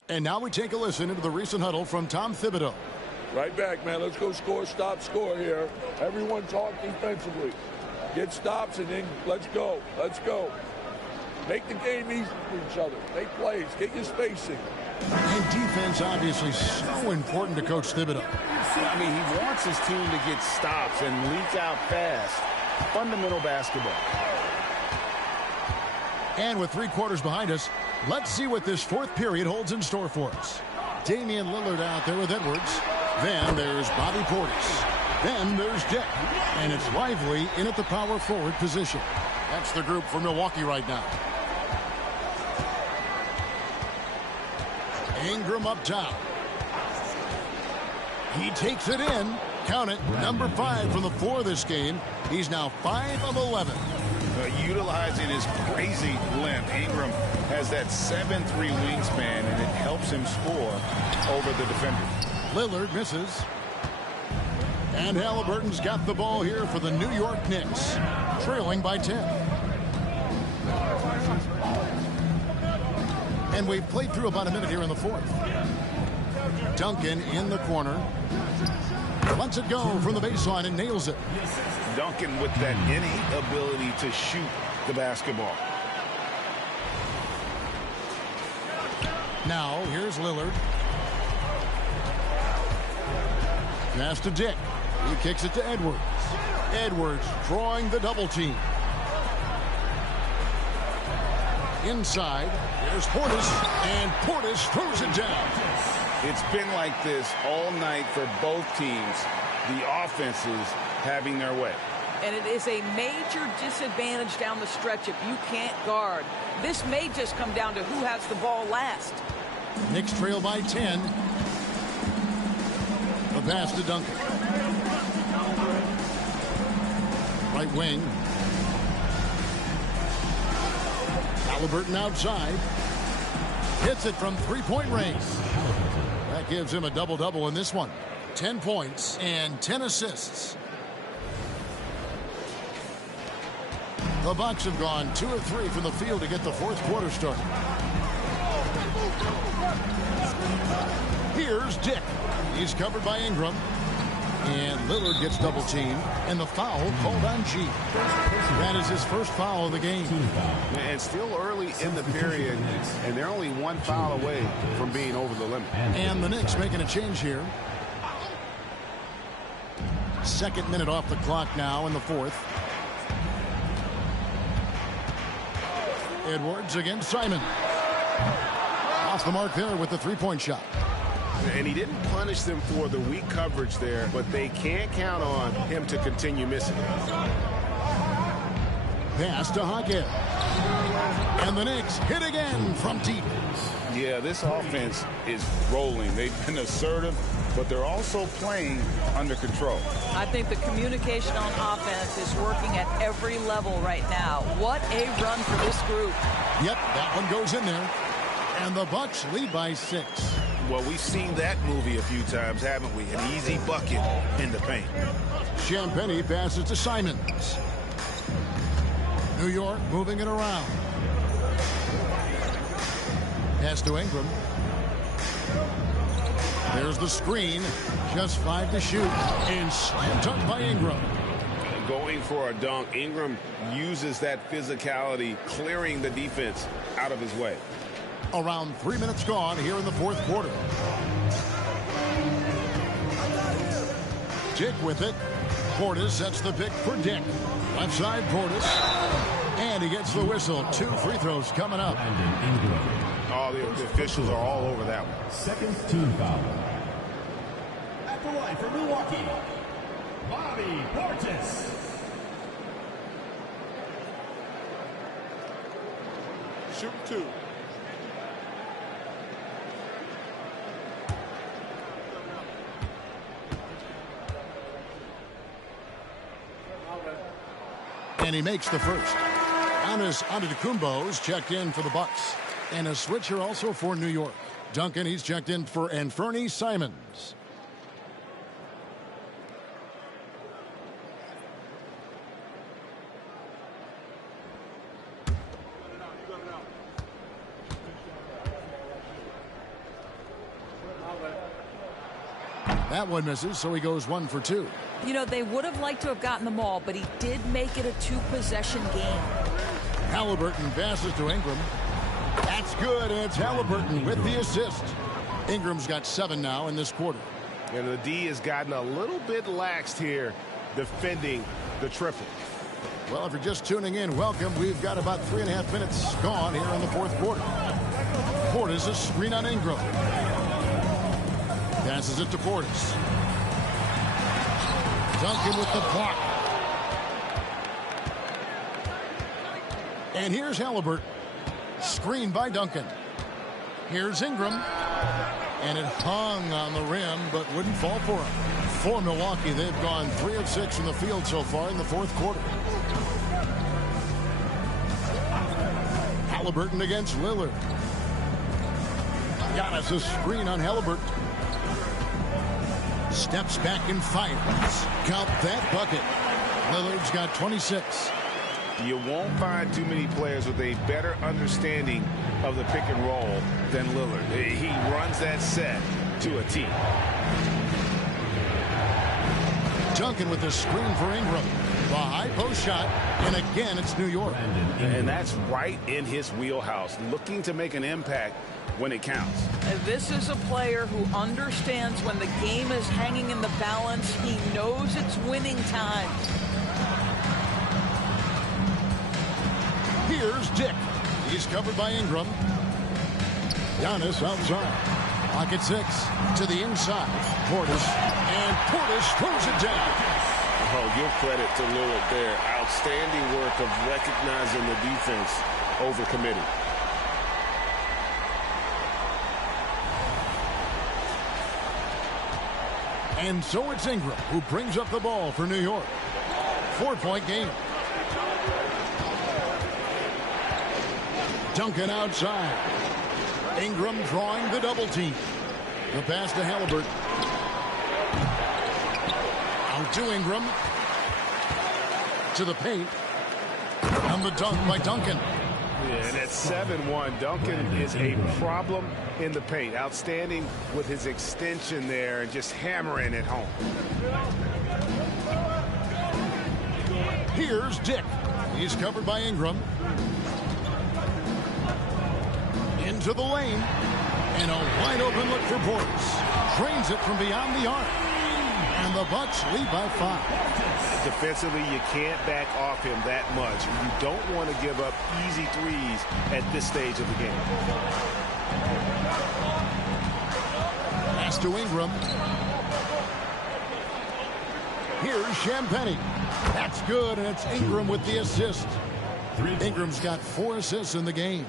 And now we take a listen into the recent huddle from Tom Thibodeau. Right back, man. Let's go score, stop, score here. Everyone talk defensively. Get stops and then let's go. Let's go. Make the game easy for each other. Make plays. Get your spacing. And defense obviously so important to Coach Thibodeau. I mean, he wants his team to get stops and leak out fast. Fundamental basketball. And with 3 quarters behind us, let's see what this fourth period holds in store for us. Damian Lillard out there with Edwards. Then there's Bobby Portis. Then there's Dick. And it's Lively in at the power forward position. That's the group for Milwaukee right now. Ingram up top. He takes it in. Count it. Number 5 from the floor this game. He's now 5 of 11. Utilizing his crazy length, Ingram has that 7'3" wingspan, and it helps him score over the defender. Lillard misses. And Halliburton's got the ball here for the New York Knicks, trailing by 10. And we've played through about a minute here in the fourth. Duncan in the corner. Lets it go from the baseline and nails it. Duncan with that innate ability to shoot the basketball. Now, here's Lillard. Pass to Dick. He kicks it to Edwards. Edwards drawing the double team. Inside, there's Portis, and Portis throws it down. It's been like this all night for both teams. The offenses having their way. And it is a major disadvantage down the stretch if you can't guard. This may just come down to who has the ball last. Knicks trail by 10. The pass to Duncan. Right wing. Halliburton outside. Hits it from three-point range. That gives him a double-double in this one. 10 points and 10 assists. The Bucks have gone 2 of 3 from the field to get the fourth quarter started. Here's Dick. He's covered by Ingram. And Lillard gets double teamed, and the foul called on G. That is his first foul of the game. And still early in the period, and they're only one foul away from being over the limit. And the Knicks making a change here. Second minute off the clock now in the fourth. Edwards against Simon. Off the mark there with the three-point shot. And he didn't punish them for the weak coverage there, but they can't count on him to continue missing. Pass to Hackett. And the Knicks hit again from deep. Yeah, this offense is rolling. They've been assertive, but they're also playing under control. I think the communication on offense is working at every level right now. What a run for this group. Yep, that one goes in there. And the Bucks lead by 6. Well, we've seen that movie a few times, haven't we? An easy bucket in the paint. Champagnie passes to Simons. New York moving it around. Pass to Ingram. There's the screen. Just 5 to shoot. And slam dunk by Ingram. Going for a dunk, Ingram uses that physicality, clearing the defense out of his way. Around 3 minutes gone here in the fourth quarter. Dick with it. Portis sets the pick for Dick. Left side Portis. And he gets the whistle. 2 free throws coming up. Oh, the officials are all over that one. Second team foul. At the line for Milwaukee, Bobby Portis. Shoot 2. And he makes the first. Giannis Antetokounmpo's checked in for the Bucks. And a switch here also for New York. Duncan, he's checked in for Anfernee Simons. That one misses, so he goes 1 for 2. You know, they would have liked to have gotten the ball, but he did make it a 2-possession game. Halliburton passes to Ingram. That's good, and it's Halliburton with the assist. Ingram's got 7 now in this quarter. And the D has gotten a little bit laxed here defending the triple. Well, if you're just tuning in, welcome. We've got about 3.5 minutes gone here in the fourth quarter. Portis a screen on Ingram. Passes it to Portis. Duncan with the block. And here's Halliburton. Screened by Duncan. Here's Ingram. And it hung on the rim, but wouldn't fall for him. For Milwaukee, they've gone 3 of 6 from the field so far in the fourth quarter. Halliburton against Lillard. Giannis a screen on Halliburton. Steps back and fires. Count that bucket. Lillard's got 26. You won't find too many players with a better understanding of the pick and roll than Lillard. He runs that set to a T. Duncan with the screen for Ingram. The high post shot, and again it's New York. And that's right in his wheelhouse, looking to make an impact when it counts. This is a player who understands when the game is hanging in the balance. He knows it's winning time. Here's Dick. He's covered by Ingram. Giannis outside. Pocket 6 to the inside. Portis. And Portis throws it down. Oh, give credit to Lillard there. Outstanding work of recognizing the defense over committing. And so it's Ingram who brings up the ball for New York. 4-point game. Duncan outside. Ingram drawing the double team. The pass to Halliburton. Out to Ingram. To the paint. And the dunk by Duncan. Yeah, and at 7-1, Duncan is a problem in the paint. Outstanding with his extension there and just hammering it home. Here's Dick. He's covered by Ingram. Into the lane. And a wide open look for Portis. Drains it from beyond the arc. And the Bucks lead by 5. Defensively, you can't back off him that much. You don't want to give up easy threes at this stage of the game. Pass to Ingram. Here's Champagnie. That's good, and it's Ingram with the assist. Ingram's got 4 assists in the game.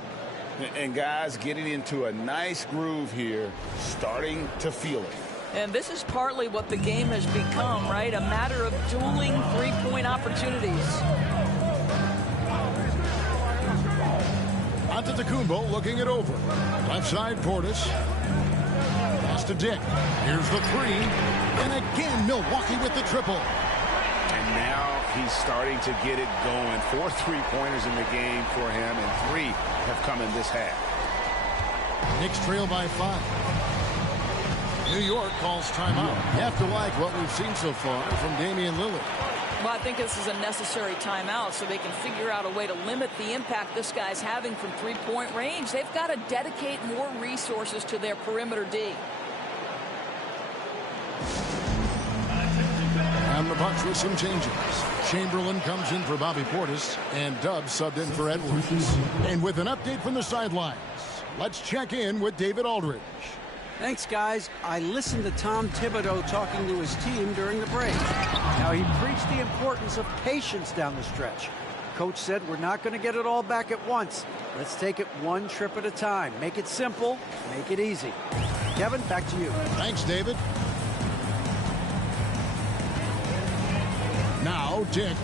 And guys getting into a nice groove here, starting to feel it. And this is partly what the game has become, right? A matter of dueling three-point opportunities. Antetokounmpo looking it over. Left side, Portis. Pass to Dick. Here's the 3. And again, Milwaukee with the triple. And now he's starting to get it going. 4 3-pointers in the game for him, and 3 have come in this half. Knicks trail by 5. New York calls timeout. You have to like what we've seen so far from Damian Lillard. Well, I think this is a necessary timeout so they can figure out a way to limit the impact this guy's having from three-point range. They've got to dedicate more resources to their perimeter D. And the Bucks with some changes. Chamberlain comes in for Bobby Portis, and Dubs subbed in for Edwards. And with an update from the sidelines, let's check in with David Aldridge. Thanks, guys. I listened to Tom Thibodeau talking to his team during the break. Now, he preached the importance of patience down the stretch. Coach said we're not going to get it all back at once. Let's take it one trip at a time. Make it simple, make it easy. Kevin, back to you. Thanks, David. Now, Dick.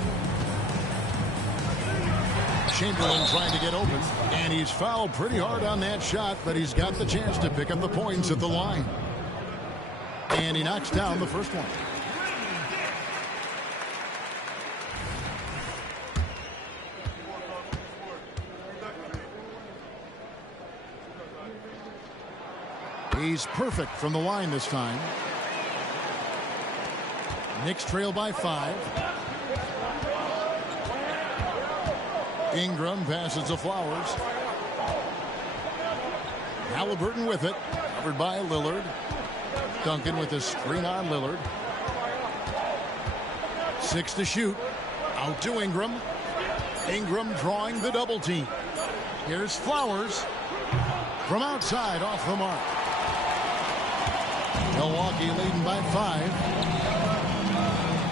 Chamberlain trying to get open, and he's fouled pretty hard on that shot, but he's got the chance to pick up the points at the line. And he knocks down the first one. He's perfect from the line this time. Knicks trail by 5. Ingram passes to Flowers. Halliburton with it. Covered by Lillard. Duncan with his screen on Lillard. 6 to shoot. Out to Ingram. Ingram drawing the double team. Here's Flowers. From outside, off the mark. Milwaukee leading by 5.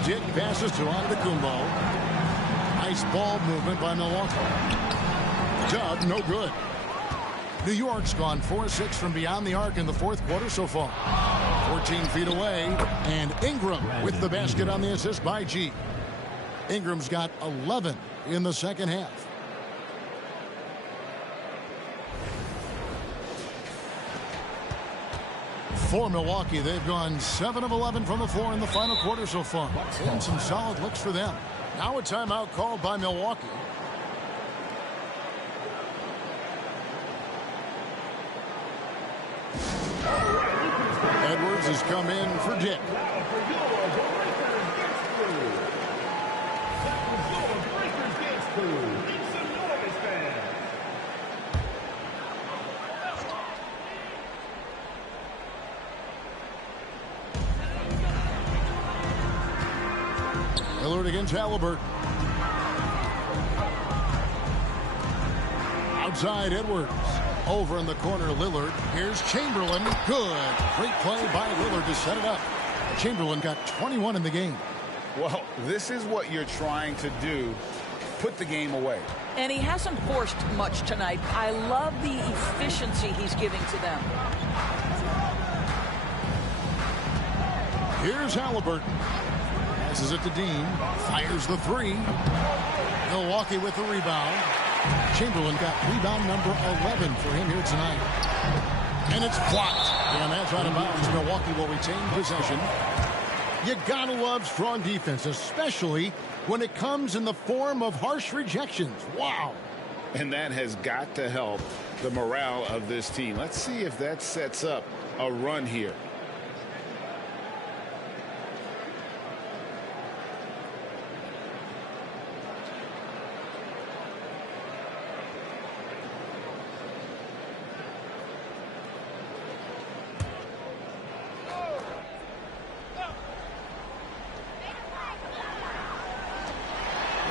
Dick passes to Antetokounmpo. Nice ball movement by Milwaukee. Dub, no good. New York's gone 4-6 from beyond the arc in the fourth quarter so far. 14 feet away, and Ingram with the basket on the assist by G. Ingram's got 11 in the second half. For Milwaukee, they've gone 7 of 11 from the floor in the final quarter so far. And some solid looks for them. Now a timeout called by Milwaukee. Edwards has come in for Dick. Lillard against Halliburton. Outside Edwards. Over in the corner, Lillard. Here's Chamberlain. Good. Great play by Lillard to set it up. Chamberlain got 21 in the game. Well, this is what you're trying to do. Put the game away. And he hasn't forced much tonight. I love the efficiency he's giving to them. Here's Halliburton. Passes it to Dean. Fires the 3. Milwaukee with the rebound. Chamberlain got rebound number 11 for him here tonight. And it's blocked. And that's out of bounds. Milwaukee will retain possession. You gotta love strong defense, especially when it comes in the form of harsh rejections. Wow. And that has got to help the morale of this team. Let's see if that sets up a run here.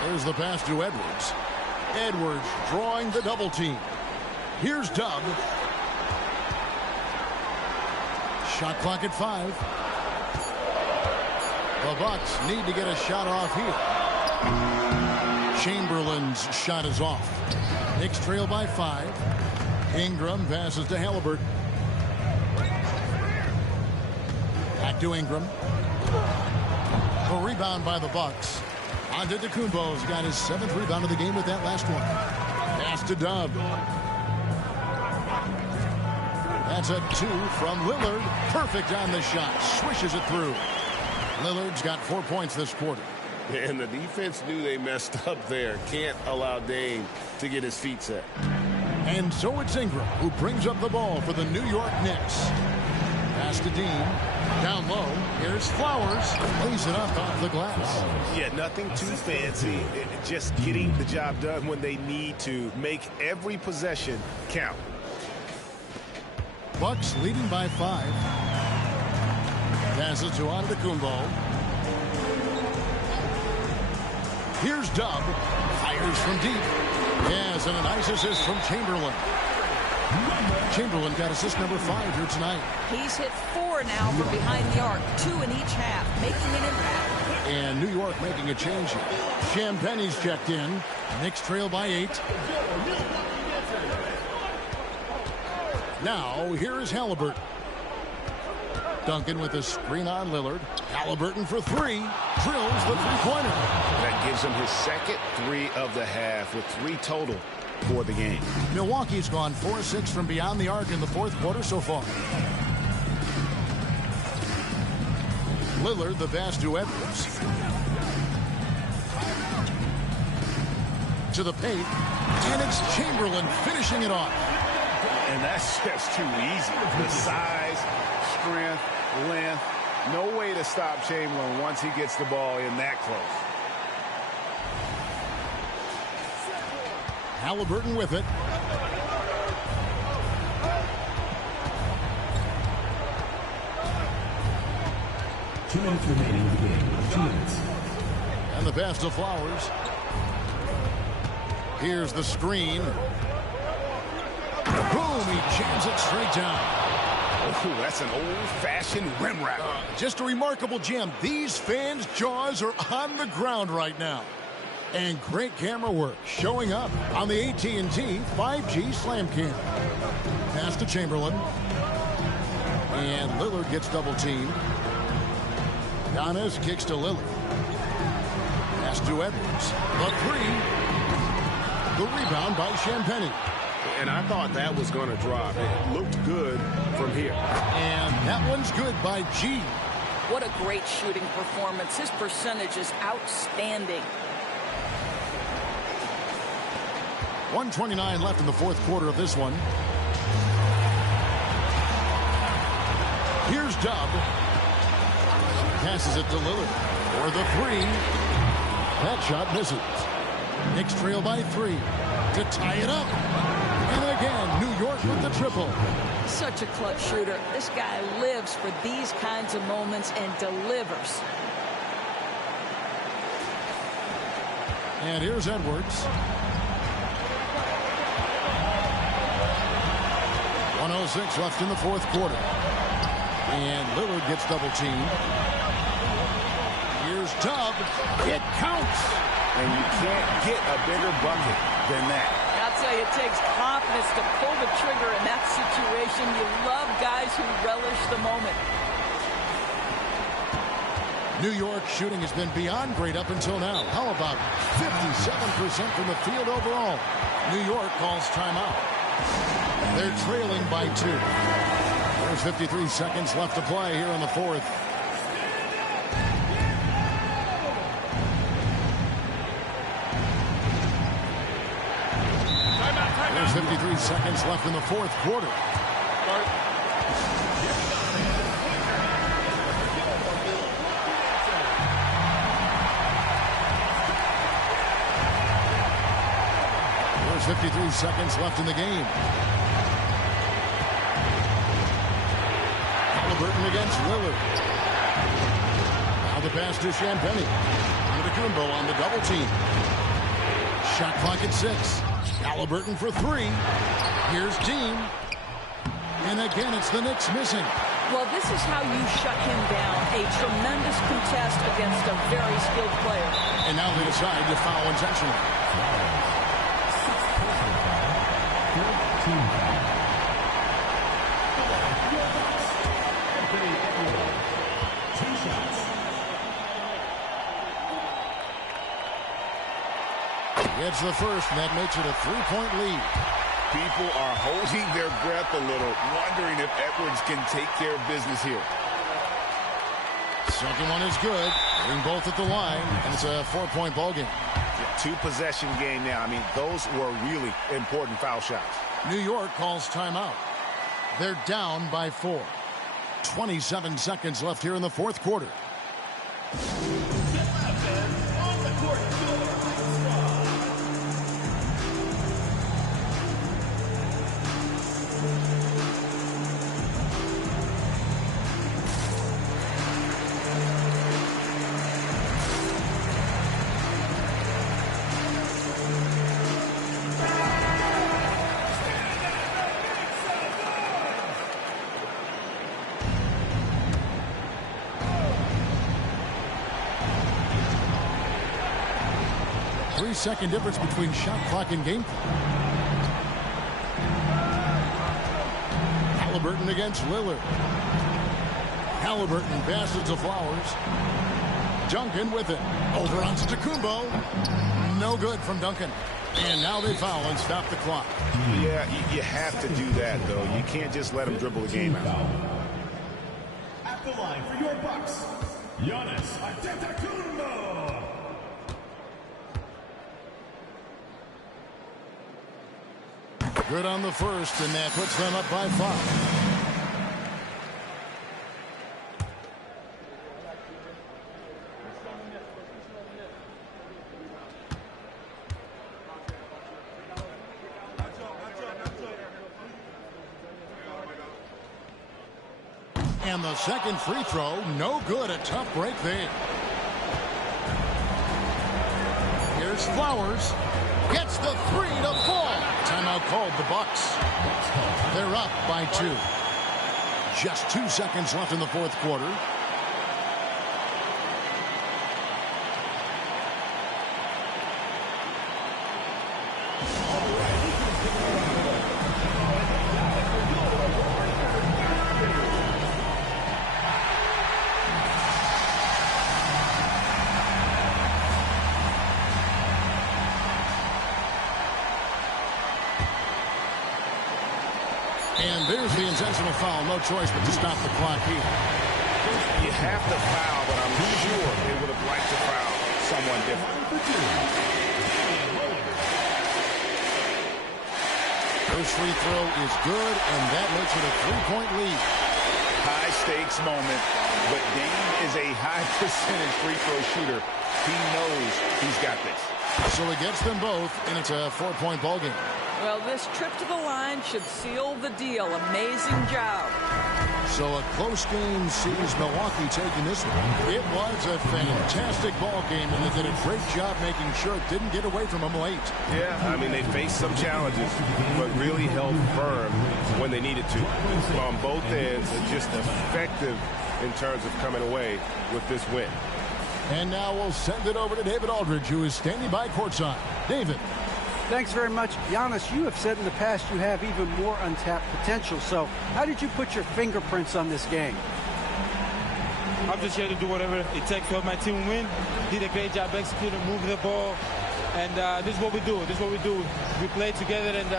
There's the pass to Edwards. Edwards drawing the double team. Here's Dub. Shot clock at 5. The Bucks need to get a shot off here. Chamberlain's shot is off. Knicks trail by 5. Ingram passes to Halliburton. Back to Ingram. A rebound by the Bucks. Antetokounmpo's got his 7th rebound of the game with that last one. Pass to Dub. That's a 2 from Lillard. Perfect on the shot. Swishes it through. Lillard's got 4 points this quarter. And the defense knew they messed up there. Can't allow Dame to get his feet set. And so it's Ingram who brings up the ball for the New York Knicks. Pass to Dean. Down low. Here's Flowers. Lays it up off the glass. Yeah, nothing too fancy. Just getting the job done when they need to. Make every possession count. Bucks leading by 5. Passes to Antetokounmpo. Here's Dub. Fires from deep. Yes, and a nice assist from Chamberlain. Chamberlain got assist number 5 here tonight. He's hit 4 now from behind the arc, 2 in each half, making an impact. And New York making a change here. Champagne's checked in. Knicks trail by 8. Now, here is Halliburton. Duncan with a screen on Lillard. Halliburton for 3. Drills the three-pointer. That gives him his second 3 of the half with 3 total for the game. Milwaukee's gone 4-6 from beyond the arc in the 4th quarter so far. Lillard, the pass to Edwards. To the paint. And it's Chamberlain finishing it off. And that's just too easy. The size, strength, length. No way to stop Chamberlain once he gets the ball in that close. Halliburton with it. Two minutes remaining in the game. 2 minutes. And the pass to Flowers. Here's the screen. Boom, he jams it straight down. Oh, that's an old-fashioned rim wrap. Just a remarkable jam. These fans' jaws are on the ground right now. And great camera work showing up on the AT&T 5G Slam Cam. Pass to Chamberlain. And Lillard gets double-teamed. Giannis kicks to Lillard. Pass to Edwards. The 3. The rebound by Champagnie. And I thought that was going to drop. It looked good from here. And that one's good by G. What a great shooting performance. His percentage is outstanding. 1:29 left in the 4th quarter of this one. Here's Dub. Passes it to Lillard for the 3. That shot misses. Knicks trail by 3 to tie it up. And again, New York with the triple. Such a clutch shooter. This guy lives for these kinds of moments and delivers. And here's Edwards. 1:06 left in the 4th quarter. And Lillard gets double-teamed. Here's Dub. It counts. And you can't get a bigger bucket than that. I'll tell you, it takes confidence to pull the trigger in that situation. You love guys who relish the moment. New York shooting has been beyond great up until now. How about 57% from the field overall? New York calls timeout. They're trailing by 2. There's 53 seconds left to play here in the 4th. 53 seconds left in the fourth quarter. There's 53 seconds left in the game. Halliburton against Lillard. Now the pass to Champagnie. Antetokounmpo on the double team. Shot clock at 6. Halliburton for 3. Here's Dean. And again, it's the Knicks missing. Well, this is how you shut him down. A tremendous contest against a very skilled player. And now they decide to foul intentionally. It's the first, and that makes it a 3-point lead. People are holding their breath a little, wondering if Edwards can take care of business here. Second one is good. Hitting both at the line, and it's a 4-point ball game. Two-possession game now. I mean, those were really important foul shots. New York calls timeout. They're down by 4. 27 seconds left here in the fourth quarter. Second difference between shot clock and game clock. Halliburton against Lillard. Halliburton passes to Flowers. Duncan with it. Over on Antetokounmpo. No good from Duncan. And now they foul and stop the clock. Yeah, you have to do that, though. You can't just let them dribble the game out. At the line for your Bucks, Giannis Antetokounmpo. Good on the first, and that puts them up by 5. And the second free throw, no good. A tough break there. Here's Flowers. Gets the 3 to fall. Timeout called the Bucks. They're up by 2. Just 2 seconds left in the fourth quarter. And there's the intentional foul. No choice but to stop the clock here. You have to foul, but I'm sure they would have liked to foul someone different. First free throw is good, and that makes it a 3-point lead. High stakes moment, but Dame is a high percentage free throw shooter. He knows he's got this. So he gets them both, and it's a 4-point ball game. Well, this trip to the line should seal the deal. Amazing job. So a close game sees Milwaukee taking this one. It was a fantastic ball game, and they did a great job making sure it didn't get away from them late. Yeah, I mean, they faced some challenges, but really held firm when they needed to. On both ends, and just effective in terms of coming away with this win. And now we'll send it over to David Aldridge, who is standing by courtside. David. Thanks very much. Giannis, you have said in the past you have even more untapped potential. So how did you put your fingerprints on this game? I'm just here to do whatever it takes to help my team win. Did a great job executing, moving the ball. And this is what we do. This is what we do. We play together, and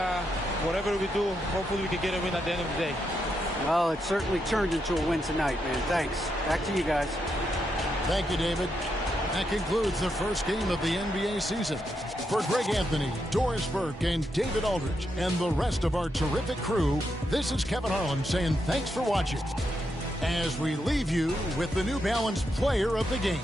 whatever we do, hopefully we can get a win at the end of the day. Well, it certainly turned into a win tonight, man. Thanks. Back to you guys. Thank you, David. That concludes the first game of the NBA season. For Greg Anthony, Doris Burke, and David Aldridge, and the rest of our terrific crew, this is Kevin Harlan saying thanks for watching, as we leave you with the New Balance Player of the Game.